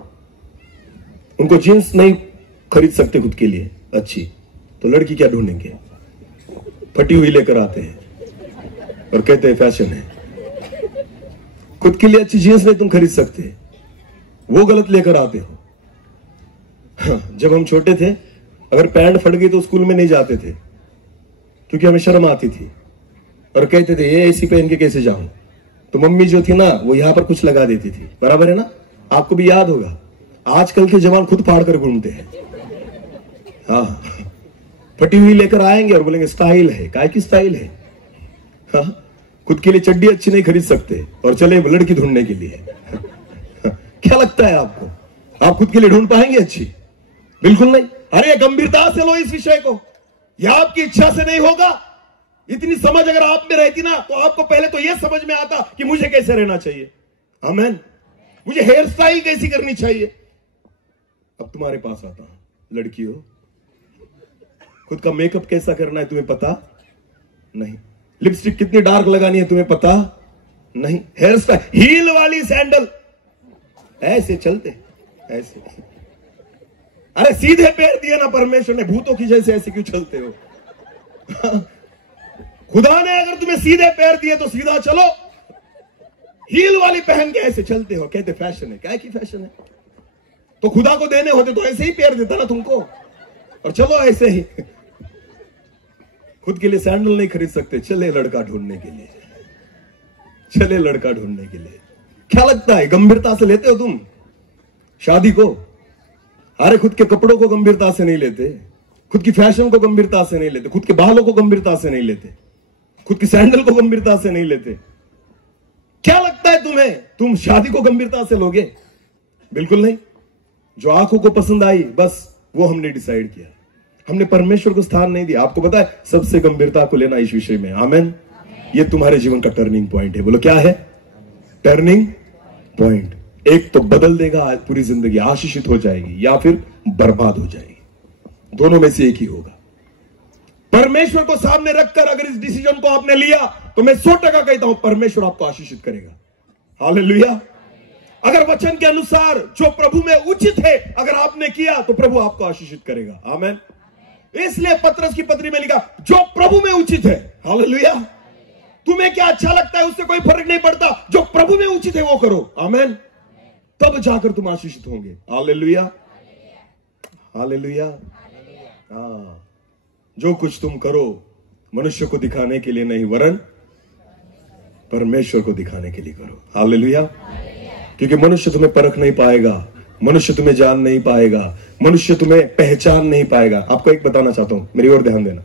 उनको जींस नहीं खरीद सकते खुद के लिए अच्छी, तो लड़की क्या ढूंढेंगे? फटी हुई लेकर आते हैं और कहते हैं फैशन है। खुद के लिए अच्छी जींस नहीं तुम खरीद सकते, वो गलत लेकर आते हो। जब हम छोटे थे, अगर पैंट फट गई तो स्कूल में नहीं जाते थे, क्योंकि हमें शर्म आती थी और कहते थे ये ऐसी पहन के कैसे जाऊं। तो मम्मी जो थी ना, वो यहां पर कुछ लगा देती थी। बराबर है ना? आपको भी याद होगा। आजकल के जवान खुद फाड़ कर घूमते हैं। हाँ, फटी हुई लेकर आएंगे और बोलेंगे स्टाइल है। काय की स्टाइल है? हाँ, खुद के लिए चड्डी अच्छी नहीं खरीद सकते और चले लड़की ढूंढने के लिए। क्या लगता है आपको, आप खुद के लिए ढूंढ पाएंगे अच्छी? बिल्कुल नहीं। अरे गंभीरता से लो इस विषय को, यह आपकी इच्छा से नहीं होगा। इतनी समझ अगर आप में रहती ना, तो आपको पहले तो यह समझ में आता कि मुझे कैसे रहना चाहिए। आमेन। मुझे हेयर स्टाइल कैसी करनी चाहिए। अब तुम्हारे पास आता हूं, लड़कियों, खुद का मेकअप कैसा करना है तुम्हें पता नहीं, लिपस्टिक कितनी डार्क लगानी है तुम्हें पता नहीं, हेयर स्टाइल, हील वाली सैंडल, ऐसे चलते ऐसे। अरे सीधे पैर दिए ना परमेश्वर ने, भूतों की जैसे ऐसे क्यों चलते हो? खुदा ने अगर तुम्हें सीधे पैर दिए तो सीधा चलो, हील वाली पहन के ऐसे चलते हो, कहते फैशन है। क्या की फैशन है? तो खुदा को देने होते तो ऐसे ही पैर देता ना तुमको, और चलो ऐसे ही। खुद के लिए सैंडल नहीं खरीद सकते, चले लड़का ढूंढने के लिए, चले लड़का ढूंढने के लिए। क्या लगता है गंभीरता से लेते हो तुम शादी को? अरे खुद के कपड़ों को गंभीरता से नहीं लेते, खुद की फैशन को गंभीरता से नहीं लेते, खुद के बालों को गंभीरता से नहीं लेते, खुद की सैंडल को गंभीरता से नहीं लेते। क्या लगता है तुम्हें, तुम शादी को गंभीरता से लोगे? बिल्कुल नहीं। जो आंखों को पसंद आई बस वो हमने डिसाइड किया, हमने परमेश्वर को स्थान नहीं दिया। आपको पता है सबसे गंभीरता को लेना इस विषय में। आमेन। ये तुम्हारे जीवन का टर्निंग पॉइंट है। बोलो क्या है? Turning point. एक तो बदल देगा, पूरी जिंदगी आशीषित हो जाएगी या फिर बर्बाद हो जाएगी, दोनों में से एक ही होगा। परमेश्वर को सामने रखकर अगर इस डिसीजन को आपने लिया तो मैं 100% कहता हूं परमेश्वर आपको आशीषित करेगा। हालेलुया। अगर वचन के अनुसार जो प्रभु में उचित है अगर आपने किया तो प्रभु आपको आशीषित करेगा। आमेन। इसलिए पत्रस की पत्री में लिखा जो प्रभु में उचित है। हालेलुया। तुम्हें क्या अच्छा लगता है उससे कोई फर्क नहीं पड़ता, जो प्रभु में उचित है वो करो। आमेन। तब जाकर तुम आशीषित होंगे। Hallelujah, hallelujah. हाँ, जो कुछ तुम करो मनुष्य को दिखाने के लिए नहीं वरन परमेश्वर को दिखाने के लिए करो। हालेलुया। क्योंकि मनुष्य तुम्हें परख नहीं पाएगा, मनुष्य तुम्हें जान नहीं पाएगा, मनुष्य तुम्हें पहचान नहीं पाएगा। आपको एक बताना चाहता हूं, मेरी ओर ध्यान देना।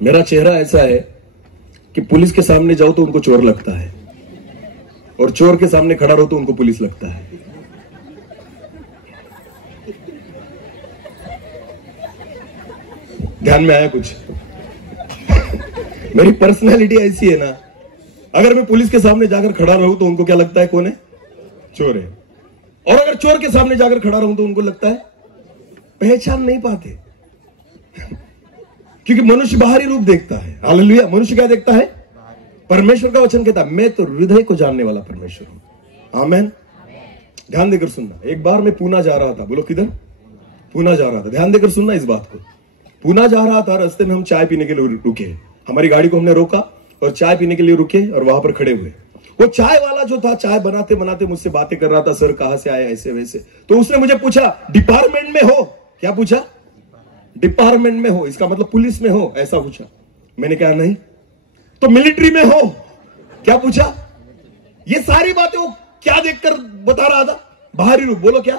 मेरा चेहरा ऐसा है कि पुलिस के सामने जाओ तो उनको चोर लगता है और चोर के सामने खड़ा रहो तो उनको पुलिस लगता है। ध्यान में आया कुछ? मेरी पर्सनैलिटी ऐसी है ना, अगर मैं पुलिस के सामने जाकर खड़ा रहूं तो उनको क्या लगता है? कौन है? चोर है। और अगर चोर के सामने जाकर खड़ा रहूं तो उनको लगता है पहचान नहीं पाते क्योंकि मनुष्य बाहरी रूप देखता है। हालेलुया। मनुष्य क्या देखता है? परमेश्वर का वचन कहता है मैं तो हृदय को जानने वाला परमेश्वर हूं। आमेन। ध्यान देकर सुनना। एक बार मैं पूना जा रहा था। बोलो किधर? पूना जा रहा था। ध्यान देकर सुनना इस बात को। पूना जा रहा था, रास्ते में हम चाय पीने के लिए रुके। हमारी गाड़ी को हमने रोका और चाय पीने के लिए रुके और वहां पर खड़े हुए। वो चाय वाला जो था चाय बनाते बनाते मुझसे बातें कर रहा था। सर कहां से आए, ऐसे वैसे। तो उसने मुझे पूछा डिपार्टमेंट में हो? क्या पूछा? डिपार्टमेंट में हो, इसका मतलब पुलिस में हो, ऐसा पूछा। मैंने कहा नहीं। तो मिलिट्री में हो? क्या पूछा? ये सारी बातें वो क्या देखकर बता रहा था? बाहरी रूप। बोलो क्या?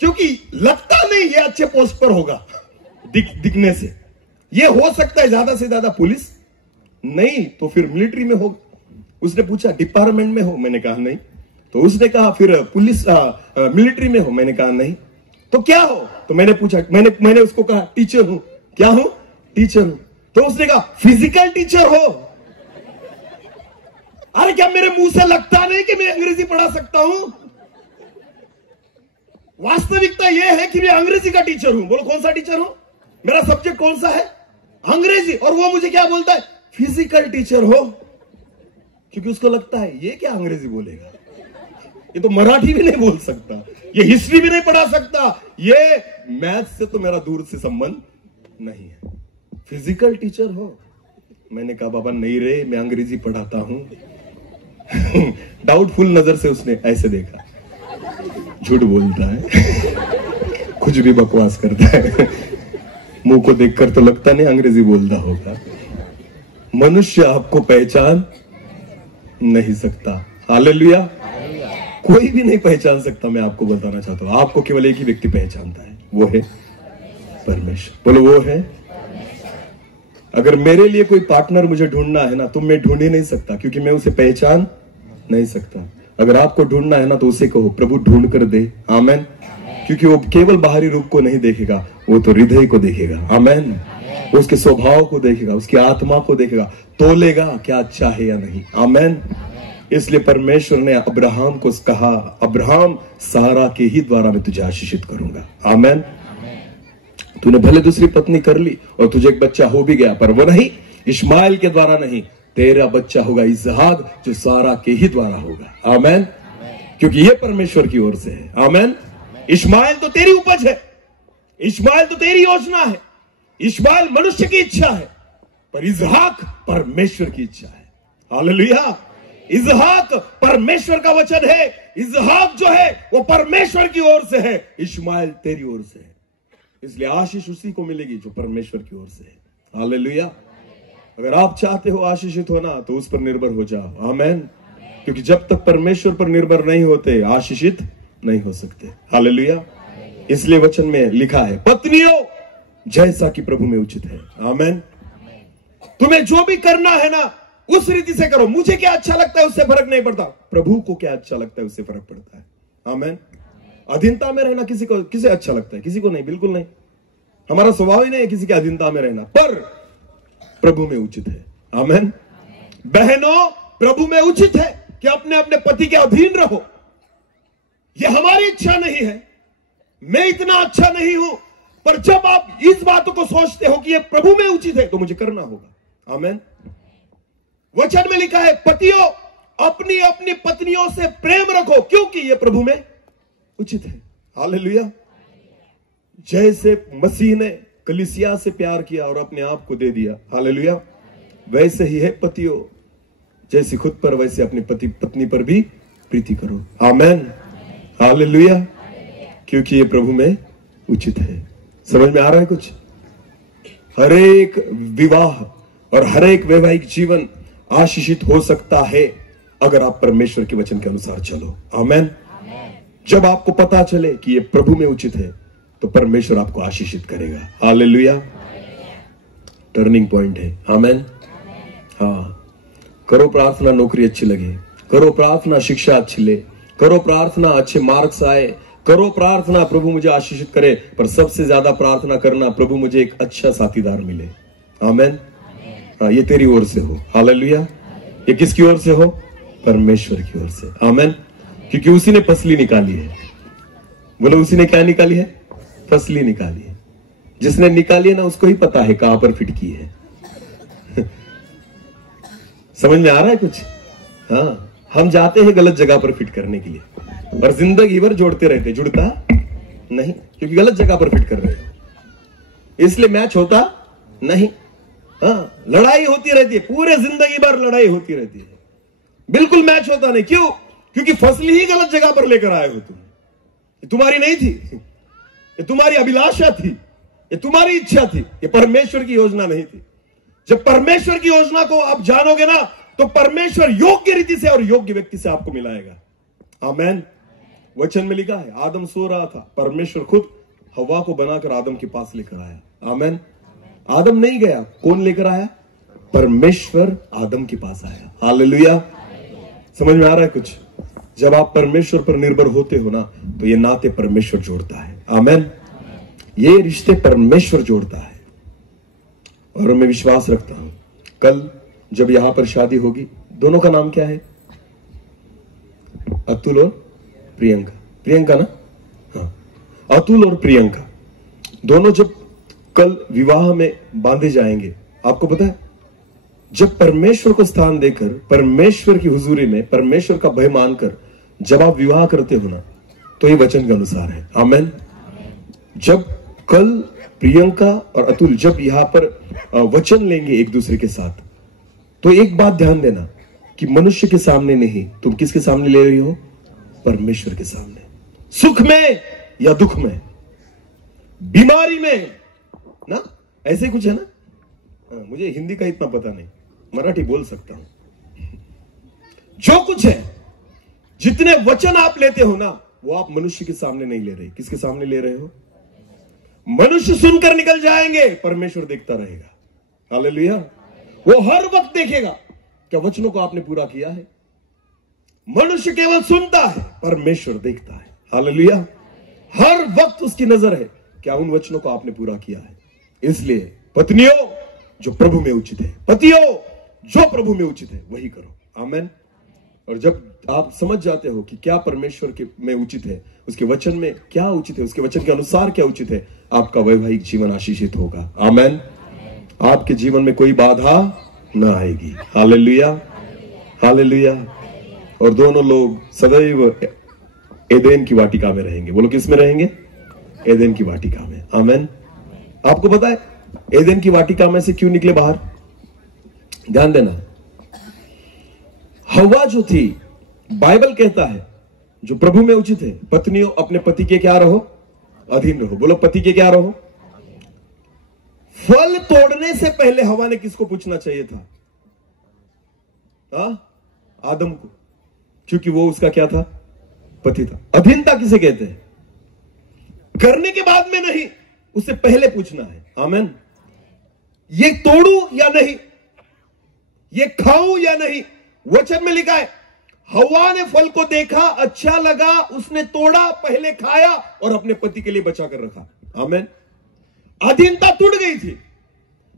क्योंकि लगता नहीं ये अच्छे पोस्ट पर होगा दिखने से। ये हो सकता है ज्यादा से ज्यादा पुलिस, नहीं तो फिर मिलिट्री में होगा। उसने पूछा डिपार्टमेंट में हो? मैंने कहा नहीं। तो उसने कहा फिर पुलिस मिलिट्री में हो? मैंने कहा नहीं। तो क्या हो? तो मैंने पूछा, मैंने उसको कहा टीचर हूं। क्या हूं? टीचर हूं। तो उसने कहा फिजिकल टीचर हो? अरे क्या मेरे मुंह से लगता नहीं कि मैं अंग्रेजी पढ़ा सकता हूं? वास्तविकता यह है कि मैं अंग्रेजी का टीचर हूं। बोलो कौन सा टीचर हूं? मेरा सब्जेक्ट कौन सा है? अंग्रेजी। और वो मुझे क्या बोलता है? फिजिकल टीचर हो। क्योंकि उसको लगता है ये क्या अंग्रेजी बोलेगा, ये तो मराठी भी नहीं बोल सकता, ये हिस्ट्री भी नहीं पढ़ा सकता, ये मैथ से तो मेरा दूर से संबंध नहीं है। फिजिकल टीचर हो? मैंने कहा बाबा नहीं रे, मैं अंग्रेजी पढ़ाता हूं। डाउटफुल नजर से उसने ऐसे देखा। झूठ बोलता है, कुछ भी बकवास करता है, मुंह को देखकर तो लगता नहीं अंग्रेजी बोलता होगा। मनुष्य आपको पहचान नहीं सकता। हालेलुया। कोई भी नहीं पहचान सकता। मैं आपको बताना चाहता हूं, आपको केवल एक ही व्यक्ति पहचानता है, वो है परमेश्वर। बोलो वो है। अगर मेरे लिए कोई पार्टनर मुझे ढूंढना है ना तो मैं ढूंढ ही नहीं सकता, क्योंकि मैं उसे पहचान नहीं सकता। अगर आपको ढूंढना है ना तो उसे कहो प्रभु ढूंढ कर दे। आमेन। क्योंकि वो केवल बाहरी रूप को नहीं देखेगा, वो तो हृदय को देखेगा। आमेन। उसके स्वभाव को देखेगा, उसकी आत्मा को देखेगा, तोलेगा क्या अच्छा है या नहीं। आमेन। इसलिए परमेश्वर ने अब्राहम को कहा, अब्राहम सारा के ही द्वारा मैं तुझे आशीषित करूंगा। आमेन। तूने भले दूसरी पत्नी कर ली और तुझे एक बच्चा हो भी गया, पर वो नहीं, इश्माइल के द्वारा नहीं, तेरा बच्चा होगा इसहाक, जो सारा के ही द्वारा होगा। आमेन। क्योंकि ये परमेश्वर की ओर से है। आमेन। इश्माइल तो तेरी उपज है, इश्माइल तो तेरी योजना है, इश्माइल मनुष्य की इच्छा है, पर इसहाक परमेश्वर की इच्छा है। हालेलुया। इसहाक परमेश्वर का वचन है। इसहाक जो है वो परमेश्वर की ओर से है, इश्माइल तेरी ओर से है। इसलिए आशीष उसी को मिलेगी जो परमेश्वर की ओर से है। हालेलुया। अगर आप चाहते हो आशीषित होना तो उस पर निर्भर हो जाओ। आमेन। क्योंकि जब तक परमेश्वर पर निर्भर नहीं होते आशीषित नहीं हो सकते। हालेलुया। इसलिए वचन में लिखा है पत्नियों जैसा कि प्रभु में उचित है। आमेन। तुम्हें जो भी करना है ना उस रीति से करो। मुझे क्या अच्छा लगता है उससे फर्क नहीं पड़ता, प्रभु को क्या अच्छा लगता है उससे फर्क पड़ता है। आमेन। अधीनता में रहना किसे अच्छा लगता है? किसी को नहीं, बिल्कुल नहीं। हमारा स्वभाव ही नहीं है किसी के अधीनता में रहना। पर प्रभु में उचित है। आमेन। बहनों, प्रभु में उचित है कि अपने अपने पति के अधीन रहो। यह हमारी इच्छा नहीं है, मैं इतना अच्छा नहीं हूं, पर जब आप इस बातों को सोचते हो कि यह प्रभु में उचित है तो मुझे करना होगा। आमेन। वचन में लिखा है, पतियों अपनी अपनी पत्नियों से प्रेम रखो क्योंकि यह प्रभु में उचित है। हालेलुया। जैसे मसीह ने कलीसिया से प्यार किया और अपने आप को दे दिया, हालेलुया, वैसे ही है पतियों, जैसे खुद पर वैसे अपनी पति पत्नी पर भी प्रीति करो। आमेन। हालेलुया। क्योंकि ये प्रभु में उचित है। समझ में आ रहा है कुछ? हर एक विवाह और हर एक वैवाहिक जीवन आशीषित हो सकता है अगर आप परमेश्वर के वचन के अनुसार चलो। आमेन। जब आपको पता चले कि ये प्रभु में उचित है तो परमेश्वर आपको आशीषित करेगा। हालेलुया। टर्निंग पॉइंट है। आमेन। हाँ, करो प्रार्थना, नौकरी अच्छी लगे, करो प्रार्थना, शिक्षा अच्छी ले, करो प्रार्थना, अच्छे मार्क्स आए, करो प्रार्थना, प्रभु मुझे आशीषित करे, पर सबसे ज्यादा प्रार्थना करना, प्रभु मुझे एक अच्छा साथीदार मिले। आमेन। हाँ, ये तेरी ओर से हो। हालेलुया। ये किसकी ओर से हो? परमेश्वर की ओर से। आमेन। क्योंकि उसी ने फसली निकाली है। बोलो, उसी ने क्या निकाली है? फसली निकाली है। जिसने निकाली है ना, उसको ही पता है कहां पर फिट की है। समझ में आ रहा है कुछ? हाँ, हम जाते हैं गलत जगह पर फिट करने के लिए और जिंदगी भर जोड़ते रहते, जुड़ता नहीं, क्योंकि गलत जगह पर फिट कर रहे हो, इसलिए मैच होता नहीं। हाँ, लड़ाई होती रहती है, पूरे जिंदगी भर लड़ाई होती रहती है, बिल्कुल मैच होता नहीं। क्यों? क्योंकि फसली ही गलत जगह पर लेकर आए हो तुम। ये तुम्हारी नहीं थी, ये तुम्हारी अभिलाषा थी, ये तुम्हारी इच्छा थी, ये परमेश्वर की योजना नहीं थी। जब परमेश्वर की योजना को आप जानोगे ना, तो परमेश्वर योग्य रीति से और योग्य व्यक्ति से आपको मिलाएगा। आमेन। वचन में लिखा है, आदम सो रहा था, परमेश्वर खुद हवा को बनाकर आदम के पास लेकर आया। आमेन। आदम नहीं गया, कौन लेकर आया? परमेश्वर आदम के पास आया। हालेलुया। समझ में आ रहा है कुछ? जब आप परमेश्वर पर निर्भर होते हो ना, तो ये नाते परमेश्वर जोड़ता है। आमेन। ये रिश्ते परमेश्वर जोड़ता है। और मैं विश्वास रखता हूं, कल जब यहां पर शादी होगी, दोनों का नाम क्या है? अतुल और प्रियंका। प्रियंका ना? हाँ, अतुल और प्रियंका दोनों जब कल विवाह में बांधे जाएंगे, आपको पता है, जब परमेश्वर को स्थान देकर, परमेश्वर की हुजूरी में, परमेश्वर का भय मानकर जब आप विवाह करते हो ना, तो ये वचन के अनुसार है। आमेन। जब कल प्रियंका और अतुल जब यहां पर वचन लेंगे एक दूसरे के साथ, तो एक बात ध्यान देना कि मनुष्य के सामने नहीं, तुम किसके सामने ले रही हो? परमेश्वर के सामने। सुख में या दुख में, बीमारी में ना, ऐसे कुछ है ना। मुझे हिंदी का इतना पता नहीं, मराठी बोल सकता हूं। जो कुछ है, जितने वचन आप लेते हो ना, वो आप मनुष्य के सामने नहीं ले रहे। किसके सामने ले रहे हो? मनुष्य सुनकर निकल जाएंगे, परमेश्वर देखता रहेगा। हालेलुया। वो हर वक्त देखेगा क्या वचनों को आपने पूरा किया है। मनुष्य केवल सुनता है, परमेश्वर देखता है। हालेलुया। हर वक्त उसकी नजर है क्या उन वचनों को आपने पूरा किया है। इसलिए पत्नियों, जो प्रभु में उचित है, पतियों जो प्रभु में उचित है, वही करो। आमेन। और जब आप समझ जाते हो कि क्या परमेश्वर के में उचित है, उसके वचन में क्या उचित है, उसके वचन के अनुसार क्या उचित है, आपका वैवाहिक जीवन आशीषित होगा। आमेन। आपके जीवन में कोई बाधा ना आएगी। हालेलुया। हालेलुया। और दोनों लोग सदैव एदेन की वाटिका में रहेंगे। बोलो, किस में रहेंगे? एदेन की वाटिका में। आमेन। आपको पता है एदेन की वाटिका में से क्यों निकले बाहर? ध्यान देना, हवा जो थी, बाइबल कहता है जो प्रभु में उचित है, पत्नियों अपने पति के क्या रहो? अधीन रहो। बोलो, पति के क्या रहो? फल तोड़ने से पहले हवा ने किसको पूछना चाहिए था? आदम को, क्योंकि वो उसका क्या था? पति था। अधीनता किसे कहते हैं? करने के बाद में नहीं, उससे पहले पूछना है। आमेन। ये तोड़ू या नहीं, ये खाऊं या नहीं। वचन में लिखा है, हवा ने फल को देखा, अच्छा लगा, उसने तोड़ा, पहले खाया और अपने पति के लिए बचा कर रखा। आमेन। अधीनता टूट गई थी।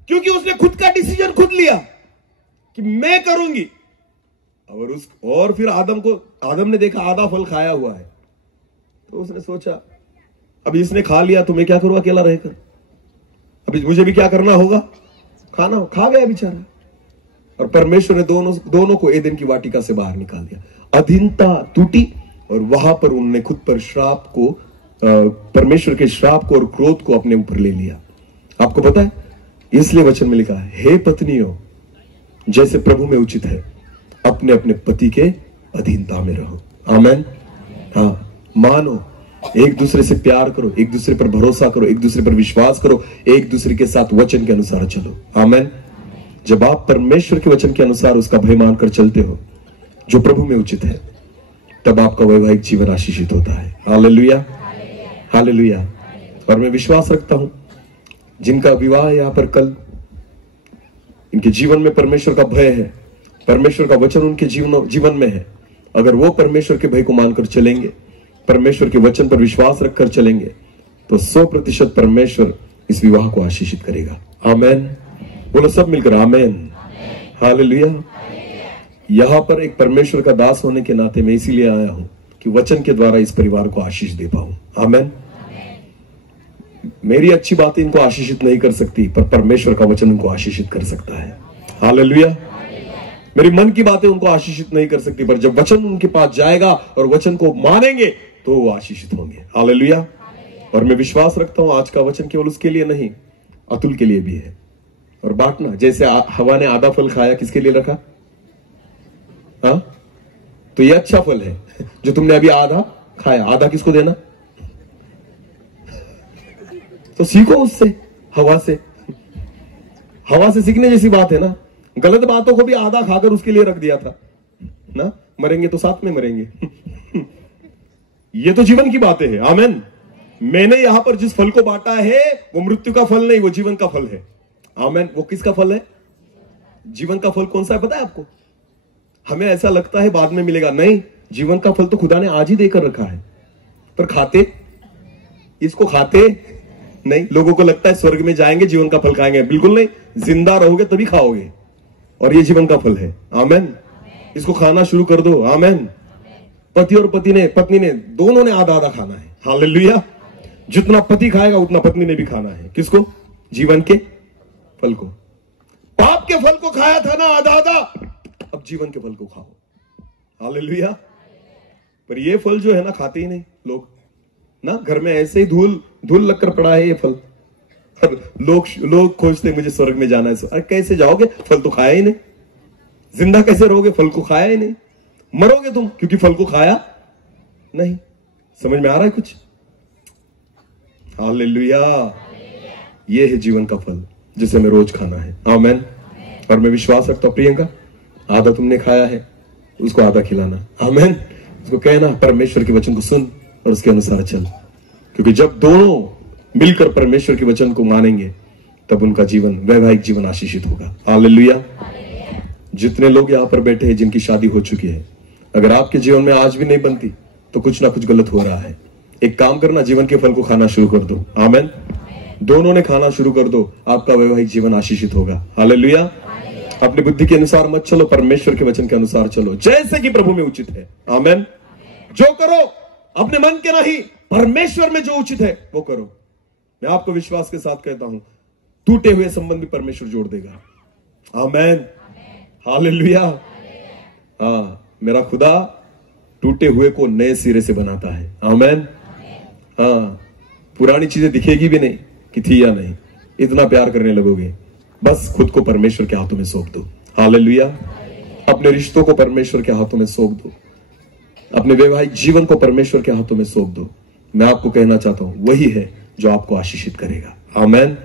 क्योंकि उसने खुद का डिसीजन खुद लिया कि मैं करूंगी। और फिर आदम ने देखा आधा फल खाया हुआ है, तो उसने सोचा अब इसने खा लिया तो मैं क्या करूं अकेला रहकर, अभी मुझे भी क्या करना होगा, खाना हो। खा गया बेचारा। और परमेश्वर ने दोनों को एदेन की वाटिका से बाहर निकाल दिया। अधीनता टूटी और वहां पर उन्होंने खुद पर श्राप को, परमेश्वर के श्राप को और क्रोध को अपने ऊपर ले लिया। आपको पता है, इसलिए वचन में लिखा है, हे पत्नियों जैसे प्रभु में उचित है अपने अपने पति के अधीनता में रहो। आमेन। हाँ, मानो, एक दूसरे से प्यार करो, एक दूसरे पर भरोसा करो, एक दूसरे पर विश्वास करो, एक दूसरे के साथ वचन के अनुसार चलो। आमेन। जब आप परमेश्वर के वचन के अनुसार उसका भय मानकर चलते हो जो प्रभु में उचित है, तब आपका वैवाहिक जीवन आशीषित होता है। Hallelujah, hallelujah. और मैं विश्वास रखता हूं जिनका विवाह यहां पर कल, इनके जीवन में परमेश्वर का भय है, परमेश्वर का वचन उनके जीवन में है, अगर वो परमेश्वर के भय को मानकर चलेंगे, परमेश्वर के वचन पर विश्वास रखकर चलेंगे, तो 100% परमेश्वर इस विवाह को आशीषित करेगा। आमेन। बोलो सब मिलकर आमेन। हालेलुया। यहां पर एक परमेश्वर का दास होने के नाते मैं इसीलिए आया हूं कि वचन के द्वारा इस परिवार को आशीष दे पाऊं। आमेन। मेरी अच्छी बातें इनको आशीषित नहीं कर सकती, पर परमेश्वर का वचन उनको आशीषित कर सकता है। हालेलुया। मेरी मन की बातें उनको आशीषित नहीं कर सकती, पर जब वचन उनके पास जाएगा और वचन को मानेंगे तो वो आशीषित होंगे। हालेलुया। और मैं विश्वास रखता हूं आज का वचन केवल उसके लिए नहीं, अतुल के लिए भी है। और बांटना, जैसे हवा ने आधा फल खाया, किसके लिए रखा? हाँ, तो ये अच्छा फल है जो तुमने अभी आधा खाया, आधा किसको देना? तो सीखो उससे, हवा से। हवा से सीखने जैसी बात है ना। गलत बातों को भी आधा खाकर उसके लिए रख दिया था ना, मरेंगे तो साथ में मरेंगे। ये तो जीवन की बातें हैं। आमेन। मैंने यहां पर जिस फल को बांटा है वो मृत्यु का फल नहीं, वो जीवन का फल है। आमेन। वो किसका फल है? जीवन का फल कौन सा है पता है आपको? हमें ऐसा लगता है बाद में मिलेगा, नहीं, जीवन का फल तो खुदा ने आज ही देकर रखा है। पर खाते इसको खाते नहीं। लोगों को लगता है स्वर्ग में जाएंगे जीवन का फल खाएंगे, बिल्कुल नहीं, जिंदा रहोगे तभी खाओगे, और ये जीवन का फल है। आमेन। इसको खाना शुरू कर दो। आमेन। पति और पत्नी ने दोनों ने आधा आधा खाना है। हालेलुया। जितना पति खाएगा उतना पत्नी ने भी खाना है। किसको? जीवन के फल को। पाप के फल को खाया था ना आधा आधा, अब जीवन के फल को खाओ। हालेलुया। पर ये फल जो है ना, खाते ही नहीं लोग ना, घर में ऐसे ही धूल लगकर पड़ा है ये फल। लोग खोजते मुझे स्वर्ग में जाना है। अरे कैसे जाओगे, फल तो खाया ही नहीं। जिंदा कैसे रहोगे, फल को खाया ही नहीं। मरोगे तुम क्योंकि फल को खाया नहीं। समझ में आ रहा है कुछ? हालेलुया। ये है जीवन का फल जिसे हमें रोज खाना है। आमेन। और मैं विश्वास रखता हूं प्रियंका, आधा तुमने खाया है, उसको आधा खिलाना। आमेन। उसको कहना परमेश्वर के वचन को सुन और उसके अनुसार चल, क्योंकि जब दोनों मिलकर परमेश्वर के वचन को मानेंगे तब उनका जीवन, वैवाहिक जीवन आशीषित होगा। हालेलुया। जितने लोग यहां पर बैठे हैं जिनकी शादी हो चुकी है, अगर आपके जीवन में आज भी नहीं बनती तो कुछ ना कुछ गलत हो रहा है। एक काम करना, जीवन के फल को खाना शुरू कर दो। आमेन। दोनों ने खाना शुरू कर दो, आपका वैवाहिक जीवन आशीषित होगा। हालेलुया। अपनी बुद्धि के अनुसार मत चलो, परमेश्वर के वचन के अनुसार चलो, जैसे कि प्रभु में उचित है। आमेन। जो करो अपने मन के नहीं, परमेश्वर में जो उचित है वो करो। मैं आपको विश्वास के साथ कहता हूं, टूटे हुए संबंध भी परमेश्वर जोड़ देगा। आमेन। हालेलुया। हाँ, मेरा खुदा टूटे हुए को नए सिरे से बनाता है। आमेन। हाँ, पुरानी चीजें दिखेगी भी नहीं कि थी या नहीं, इतना प्यार करने लगोगे। बस खुद को परमेश्वर के हाथों में सौंप दो। हालेलुया। अपने रिश्तों को परमेश्वर के हाथों में सौंप दो, अपने वैवाहिक जीवन को परमेश्वर के हाथों में सौंप दो। मैं आपको कहना चाहता हूं, वही है जो आपको आशीषित करेगा। आमेन।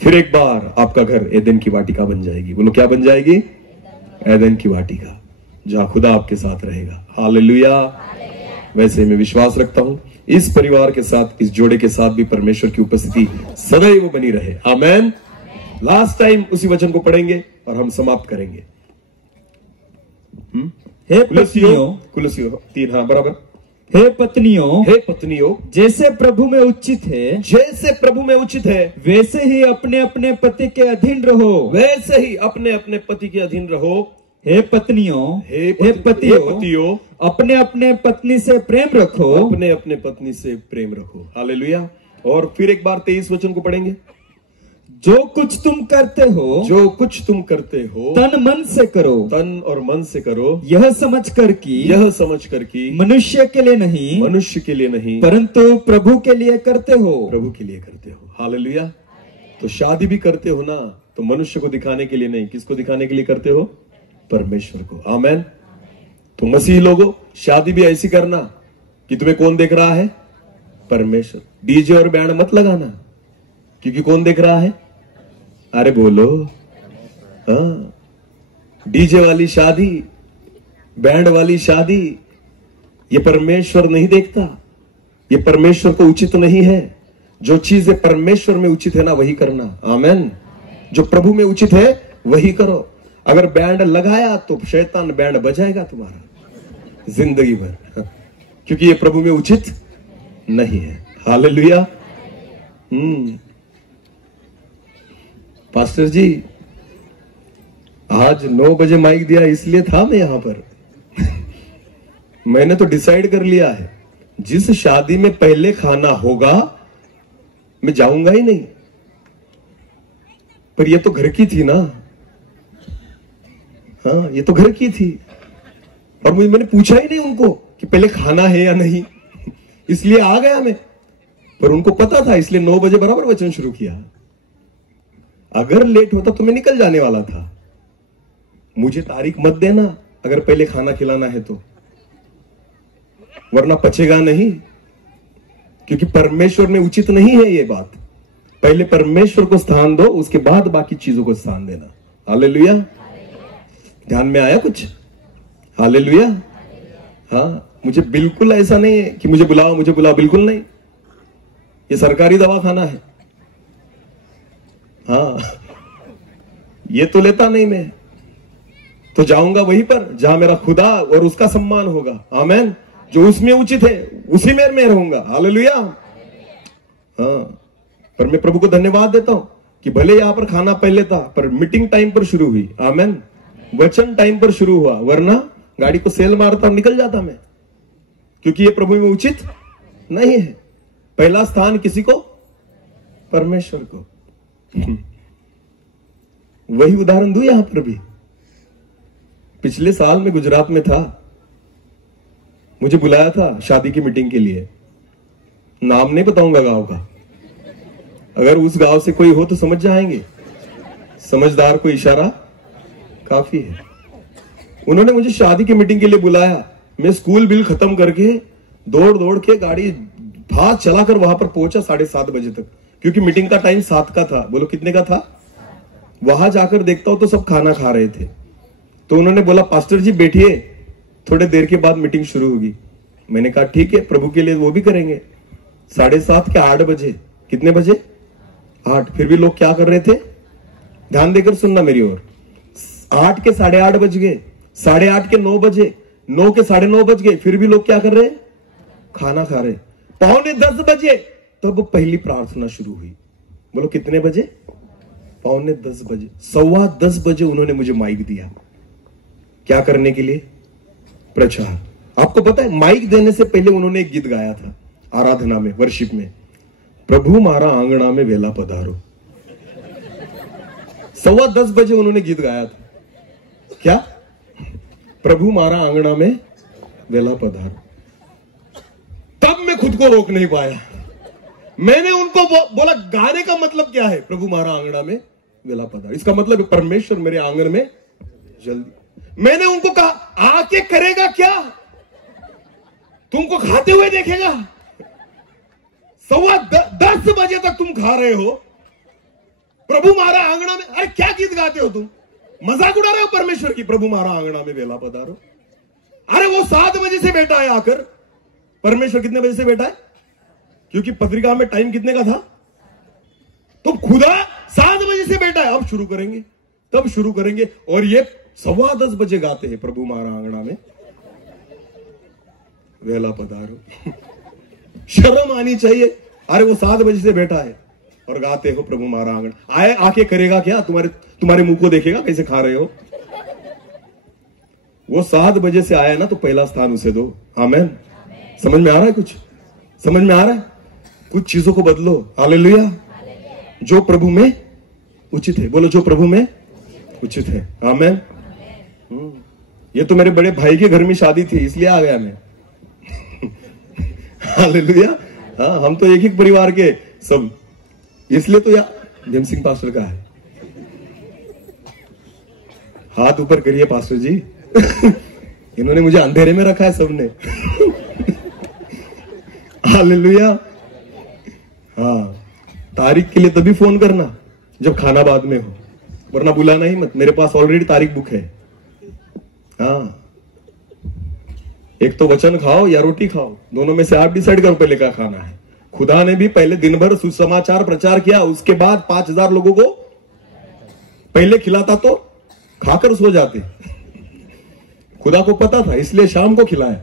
फिर एक बार आपका घर एदेन की वाटिका बन जाएगी। बोलो क्या बन जाएगी? एदेन की वाटिका, जहां खुदा आपके साथ रहेगा। हालेलुया। वैसे मैं विश्वास रखता हूं इस परिवार के साथ, इस जोड़े के साथ भी परमेश्वर की उपस्थिति सदैव बनी रहे। आमेन। लास्ट टाइम उसी वचन को पढ़ेंगे और हम समाप्त करेंगे। हे पत्नियों, कुलसियों 3, हाँ बराबर। हे पत्नियों, जैसे प्रभु में उचित है, वैसे ही अपने अपने पति के अधीन रहो। हे पतियों, अपने अपने पत्नी से प्रेम रखो। हालेलुया। और फिर एक बार 23 वचन को पढ़ेंगे। जो कुछ तुम करते हो तन और मन से करो, यह समझ कर कि मनुष्य के लिए नहीं परंतु प्रभु के लिए करते हो। हालेलुया। तो शादी भी करते हो ना, तो मनुष्य को दिखाने के लिए नहीं, किसको दिखाने के लिए करते हो? परमेश्वर को। आमेन। तो मसीह लोगों, शादी भी ऐसी करना कि तुम्हें कौन देख रहा है? परमेश्वर। डीजे और बैंड मत लगाना, क्योंकि कौन देख रहा है? अरे बोलो। हाँ, डीजे वाली शादी, बैंड वाली शादी, ये परमेश्वर नहीं देखता, ये परमेश्वर को उचित नहीं है। जो चीजें परमेश्वर में उचित है ना, वही करना। आमेन। जो प्रभु में उचित है वही करो। अगर बैंड लगाया तो शैतान बैंड बजाएगा तुम्हारा जिंदगी भर, क्योंकि ये प्रभु में उचित नहीं है। हालेलुया। पास्टर जी, आज 9 बजे माइक दिया इसलिए था मैं यहां पर। मैंने तो डिसाइड कर लिया है, जिस शादी में पहले खाना होगा मैं जाऊंगा ही नहीं। पर ये तो घर की थी ना। हाँ, ये तो घर की थी, और मैंने पूछा ही नहीं उनको कि पहले खाना है या नहीं, इसलिए आ गया मैं। पर उनको पता था, इसलिए 9 बजे बराबर वचन शुरू किया। अगर लेट होता तो मैं निकल जाने वाला था। मुझे तारीख मत देना अगर पहले खाना खिलाना है तो, वरना पचेगा नहीं, क्योंकि परमेश्वर में उचित नहीं है ये बात। पहले परमेश्वर को स्थान दो, उसके बाद बाकी चीजों को स्थान देना। हालेलुया। ध्यान में आया कुछ? हालेलुया। हाँ, मुझे बिल्कुल ऐसा नहीं है कि मुझे बुलाओ, बिल्कुल नहीं। ये सरकारी दवाखाना है। हाँ, ये तो लेता नहीं मैं, तो जाऊंगा वहीं पर जहां मेरा खुदा और उसका सम्मान होगा। आमेन। जो उसमें उचित है उसी में मैं रहूंगा। हालेलुया। हाँ, पर मैं प्रभु को धन्यवाद देता हूं कि भले यहां पर खाना पहले था, पर मीटिंग टाइम पर शुरू हुई। आमेन। वचन टाइम पर शुरू हुआ, वरना गाड़ी को सेल मारता और निकल जाता मैं, क्योंकि ये प्रभु में उचित नहीं है। पहला स्थान किसी को? परमेश्वर को। वही उदाहरण दूं यहां पर भी। पिछले साल में गुजरात में था, मुझे बुलाया था शादी की मीटिंग के लिए। नाम नहीं बताऊंगा गांव का, अगर उस गांव से कोई हो तो समझ जाएंगे। समझदार को इशारा काफी है। उन्होंने मुझे शादी की मीटिंग के लिए बुलाया। मैं स्कूल बिल खत्म करके दौड़ के गाड़ी भाग चलाकर वहां पर पहुंचा 7:30 बजे तक, क्योंकि मीटिंग का टाइम 7 का था। बोलो कितने का था? वहां जाकर देखता हूं तो सब खाना खा रहे थे। तो उन्होंने बोला, पास्टर जी बैठिए, थोड़े देर के बाद मीटिंग शुरू होगी। मैंने कहा ठीक है, प्रभु के लिए वो भी करेंगे। 7:30 के 8 बजे, कितने बजे? 8। फिर भी लोग क्या कर रहे थे? ध्यान देकर सुनना मेरी ओर। 8 के 8:30 बज गए, 8:30 के 9 बजे, 9 के 9:30 बज गए, फिर भी लोग क्या कर रहे? खाना खा रहे। 9:45 बजे तब पहली प्रार्थना शुरू हुई। बोलो कितने बजे? 9:45 बजे। 10:15 बजे उन्होंने मुझे माइक दिया। क्या करने के लिए? प्रचार। आपको पता है, माइक देने से पहले उन्होंने एक गीत गाया था आराधना में, वर्शिप में, प्रभु मारा आंगना में वेला पधारो। 10:15 बजे उन्होंने गीत गाया था। क्या? प्रभु मारा आंगना में वेला पधारो। तब मैं खुद को रोक नहीं पाया। मैंने उनको बोला, गाने का मतलब क्या है? प्रभु मारा आंगना में वेला पधारो। इसका मतलब परमेश्वर मेरे आंगन में जल्दी। मैंने उनको कहा, आके करेगा क्या? तुमको खाते हुए देखेगा। 10:15 बजे तक तुम खा रहे हो, प्रभु मारा आंगना में। अरे क्या गीत गाते हो तुम? मजाक उड़ा रहे हो परमेश्वर की। प्रभु मारा आंगना में वेला पधारो। अरे वो 7 बजे से बैठा है आकर। परमेश्वर कितने बजे से बैठा है? क्योंकि पत्रिका में टाइम कितने का था? तो खुदा 7 बजे से बैठा है। अब शुरू करेंगे, तब शुरू करेंगे। और ये 10:15 बजे गाते हैं, प्रभु मारा आंगना में वेला पधारो। शर्म आनी चाहिए। अरे वो 7 बजे से बैठा है और गाते हो प्रभु मारा आंगन। आए आके करेगा क्या? तुम्हारे मुंह को देखेगा कैसे खा रहे हो? वो 7 बजे से आया ना, तो पहला स्थान उसे दो। आमेन। समझ में आ रहा है? कुछ समझ में आ रहा है? कुछ चीजों को बदलो। हालेलुया। जो प्रभु में उचित है, बोलो जो प्रभु में उचित है। आमेन। ये तो मेरे बड़े भाई के घर में शादी थी, इसलिए आ गया मैं। हालेलुया। हाँ, हम तो एक ही परिवार के सब, इसलिए तो यार जम सिंह पास्टर का है। हाथ ऊपर करिए पास्टर जी। इन्होंने मुझे अंधेरे में रखा है सबने। हालेलुया। हाँ, तारीख के लिए तभी फोन करना जब खाना बाद में हो, वरना बुलाना ही मत। मेरे पास ऑलरेडी तारीख बुक है। हाँ, एक तो वचन खाओ या रोटी खाओ, दोनों में से आप डिसाइड करो पहले क्या खाना है। खुदा ने भी पहले दिन भर सुसमाचार प्रचार किया, उसके बाद 5000 लोगों को पहले खिलाता तो खाकर सो जाते। खुदा को पता था, इसलिए शाम को खिलाया।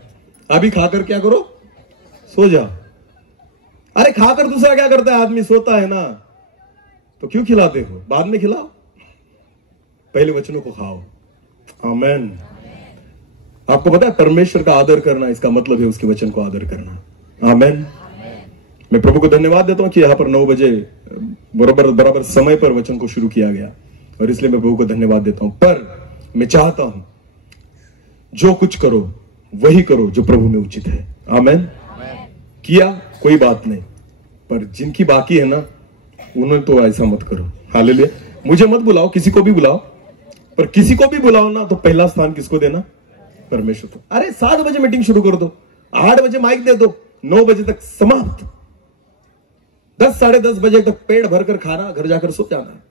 अभी खाकर क्या करो? सो जाओ। अरे खाकर दूसरा क्या करता है? आदमी सोता है ना, तो क्यों खिलाते हो? बाद में खिलाओ, पहले वचनों को खाओ। आमेन। आपको पता है परमेश्वर का आदर करना, इसका मतलब है उसके वचन को आदर करना। आमेन। मैं प्रभु को धन्यवाद देता हूं कि यहां पर 9 बजे बराबर समय पर वचन को शुरू किया गया, और इसलिए मैं प्रभु को धन्यवाद देता हूं। पर मैं चाहता हूं जो कुछ करो वही करो जो प्रभु में उचित है। आमेन। किया कोई बात नहीं, पर जिनकी बाकी है ना, उन्होंने तो ऐसा मत करो। हालेलुया। मुझे मत बुलाओ, किसी को भी बुलाओ, पर किसी को भी बुलाओ ना, तो पहला स्थान किसको देना? परमेश्वर को। अरे 7 बजे मीटिंग शुरू कर दो, 8 बजे माइक दे दो, 9 बजे तक समाप्त। 10 साढ़े 10 बजे तक पेट भरकर खाना, घर जाकर सो जाना।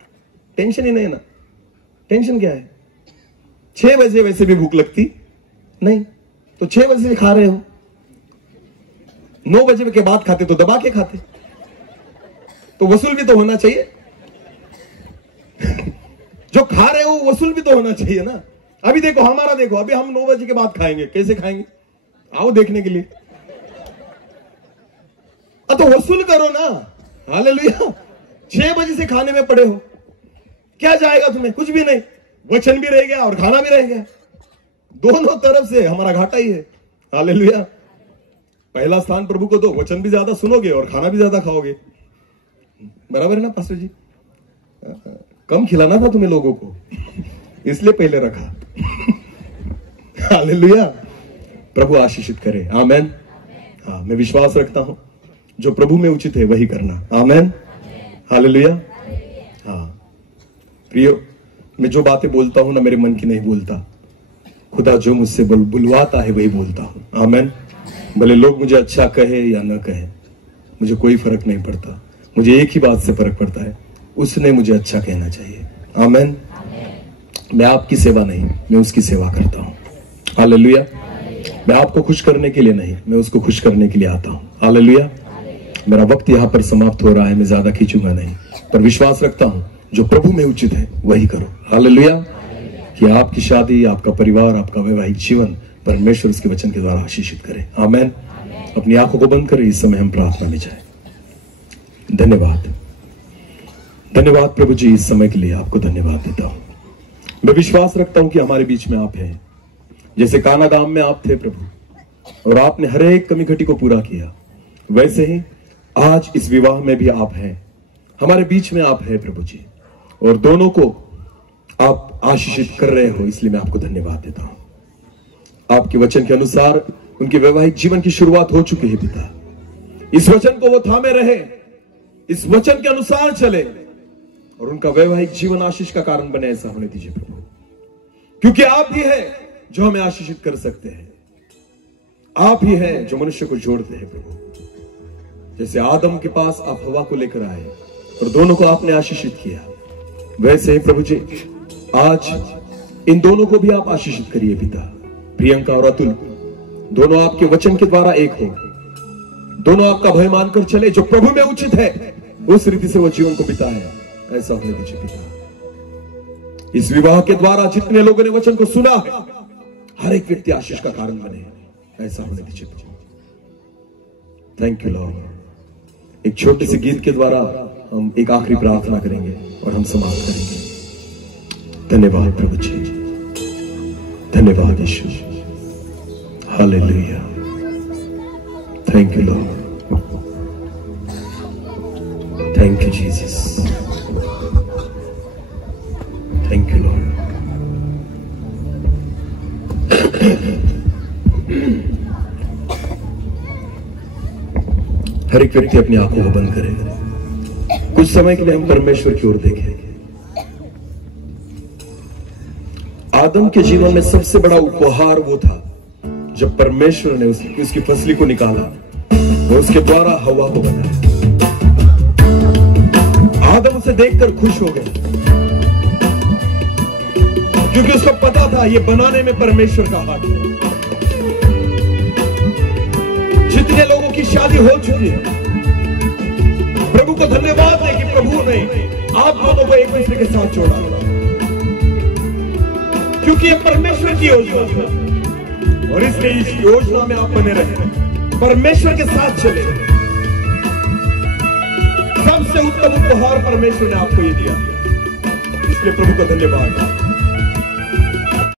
टेंशन ही नहीं है ना। टेंशन क्या है? 6 बजे वैसे भी भूख लगती नहीं, तो 6 बजे से खा रहे हो। 9 बजे के बाद खाते तो दबा के खाते, तो वसूल भी तो होना चाहिए। जो खा रहे हो वसूल भी तो होना चाहिए ना। अभी देखो हमारा, देखो अभी हम 9 बजे के बाद खाएंगे, कैसे खाएंगे? आओ देखने के लिए। तो वसूल करो ना। हालेलुया। 6 बजे से खाने में पड़े हो, क्या जाएगा तुम्हें? कुछ भी नहीं। वचन भी रह गया और खाना भी रह गया, दोनों तरफ से हमारा घाटा ही है। हालेलुया। पहला स्थान प्रभु को दो, वचन भी ज्यादा सुनोगे और खाना भी ज्यादा खाओगे। बराबर है ना पास्टर जी? कम खिलाना था तुम्हें लोगों को, इसलिए पहले रखा। हालेलुया। प्रभु आशीषित करे। आमेन। हाँ, मैं विश्वास रखता हूं जो प्रभु में उचित है वही करना। आमेन। हालेलुया। हाँ प्रियो, मैं जो बातें बोलता हूं ना, मेरे मन की नहीं बोलता। खुदा जो मुझसे बुलवाता है वही बोलता हूं। आमेन। भले लोग मुझे अच्छा कहे या न कहे, मुझे कोई फर्क नहीं पड़ता। मुझे एक ही बात से फर्क पड़ता है, उसने मुझे अच्छा कहना चाहिए। आमेन। मैं आपकी सेवा नहीं, मैं उसकी सेवा करता हूं। हालेलुया। मैं आपको खुश करने के लिए नहीं, मैं उसको खुश करने के लिए आता हूं। हालेलुया। मेरा वक्त यहां पर समाप्त हो रहा है, मैं ज्यादा खींचूंगा नहीं, पर विश्वास रखता हूं जो प्रभु में उचित है वही करो। हालेलुया। कि आपकी शादी, आपका परिवार, आपका वैवाहिक जीवन परमेश्वर उसके वचन के द्वारा आशीषित करे। आमेन। अपनी आंखों को बंद करें, इस समय हम प्रार्थना में जाए। धन्यवाद, धन्यवाद प्रभु जी, इस समय के लिए आपको धन्यवाद देता हूं। मैं विश्वास रखता हूं कि हमारे बीच में आप हैं। जैसे काना गांव में आप थे प्रभु, और आपने हर एक कमी घटी को पूरा किया, वैसे ही आज इस विवाह में भी आप हैं, हमारे बीच में आप हैं प्रभु जी, और दोनों को आप आशीषित कर रहे हो। इसलिए मैं आपको धन्यवाद देता हूं। आपके वचन के अनुसार उनके वैवाहिक जीवन की शुरुआत हो चुकी है पिता। इस वचन को वो थामे रहे, इस वचन के अनुसार चले, और उनका वैवाहिक जीवन आशीष का कारण बने, ऐसा होने दीजिए प्रभु। क्योंकि आप ही है जो हमें आशीषित कर सकते हैं, आप ही है जो मनुष्य को जोड़ते हैं प्रभु। जैसे आदम के पास आप हवा को लेकर आए और दोनों को आपने आशीषित किया, वैसे ही प्रभु जी आज इन दोनों को भी आप आशीषित करिए पिता। प्रियंका और अतुल दोनों आपके वचन के द्वारा एक हो, दोनों आपका भय मानकर चले, जो प्रभु में उचित है उस रीति से वो जीवन को बिताए, ऐसा होने दीजिए पिता। इस विवाह के द्वारा जितने लोगों ने वचन को सुना है, हर एक व्यक्ति आशीष का कारण बने, ऐसा होने दीजिए पिता। Thank you Lord. एक छोटे से गीत के द्वारा हम एक आखिरी प्रार्थना करेंगे और हम समाप्त करेंगे। धन्यवाद प्रभु जी, धन्यवाद Yeshu. Hallelujah, thank you Lord, thank you Jesus, thank you Lord. हर एक व्यक्ति अपनी आंखों को बंद करे। कुछ समय के लिए हम परमेश्वर की ओर देखें। आदम के जीवन में सबसे बड़ा उपहार वो था जब परमेश्वर ने उसकी फसली को निकाला और उसके द्वारा हवा को बनाया। आदम उसे देखकर खुश हो गया क्योंकि उसको पता था ये बनाने में परमेश्वर का हाथ है। जितने लोगों की शादी हो चुकी है, प्रभु को धन्यवाद है कि प्रभु ने आप दोनों को एक दूसरे के साथ जोड़ा, क्योंकि ये परमेश्वर की योजना है और इसलिए इस योजना में आप बने रहे, परमेश्वर के साथ चले। सबसे उत्तम उपहार परमेश्वर ने आपको ये दिया, इसलिए प्रभु को धन्यवाद।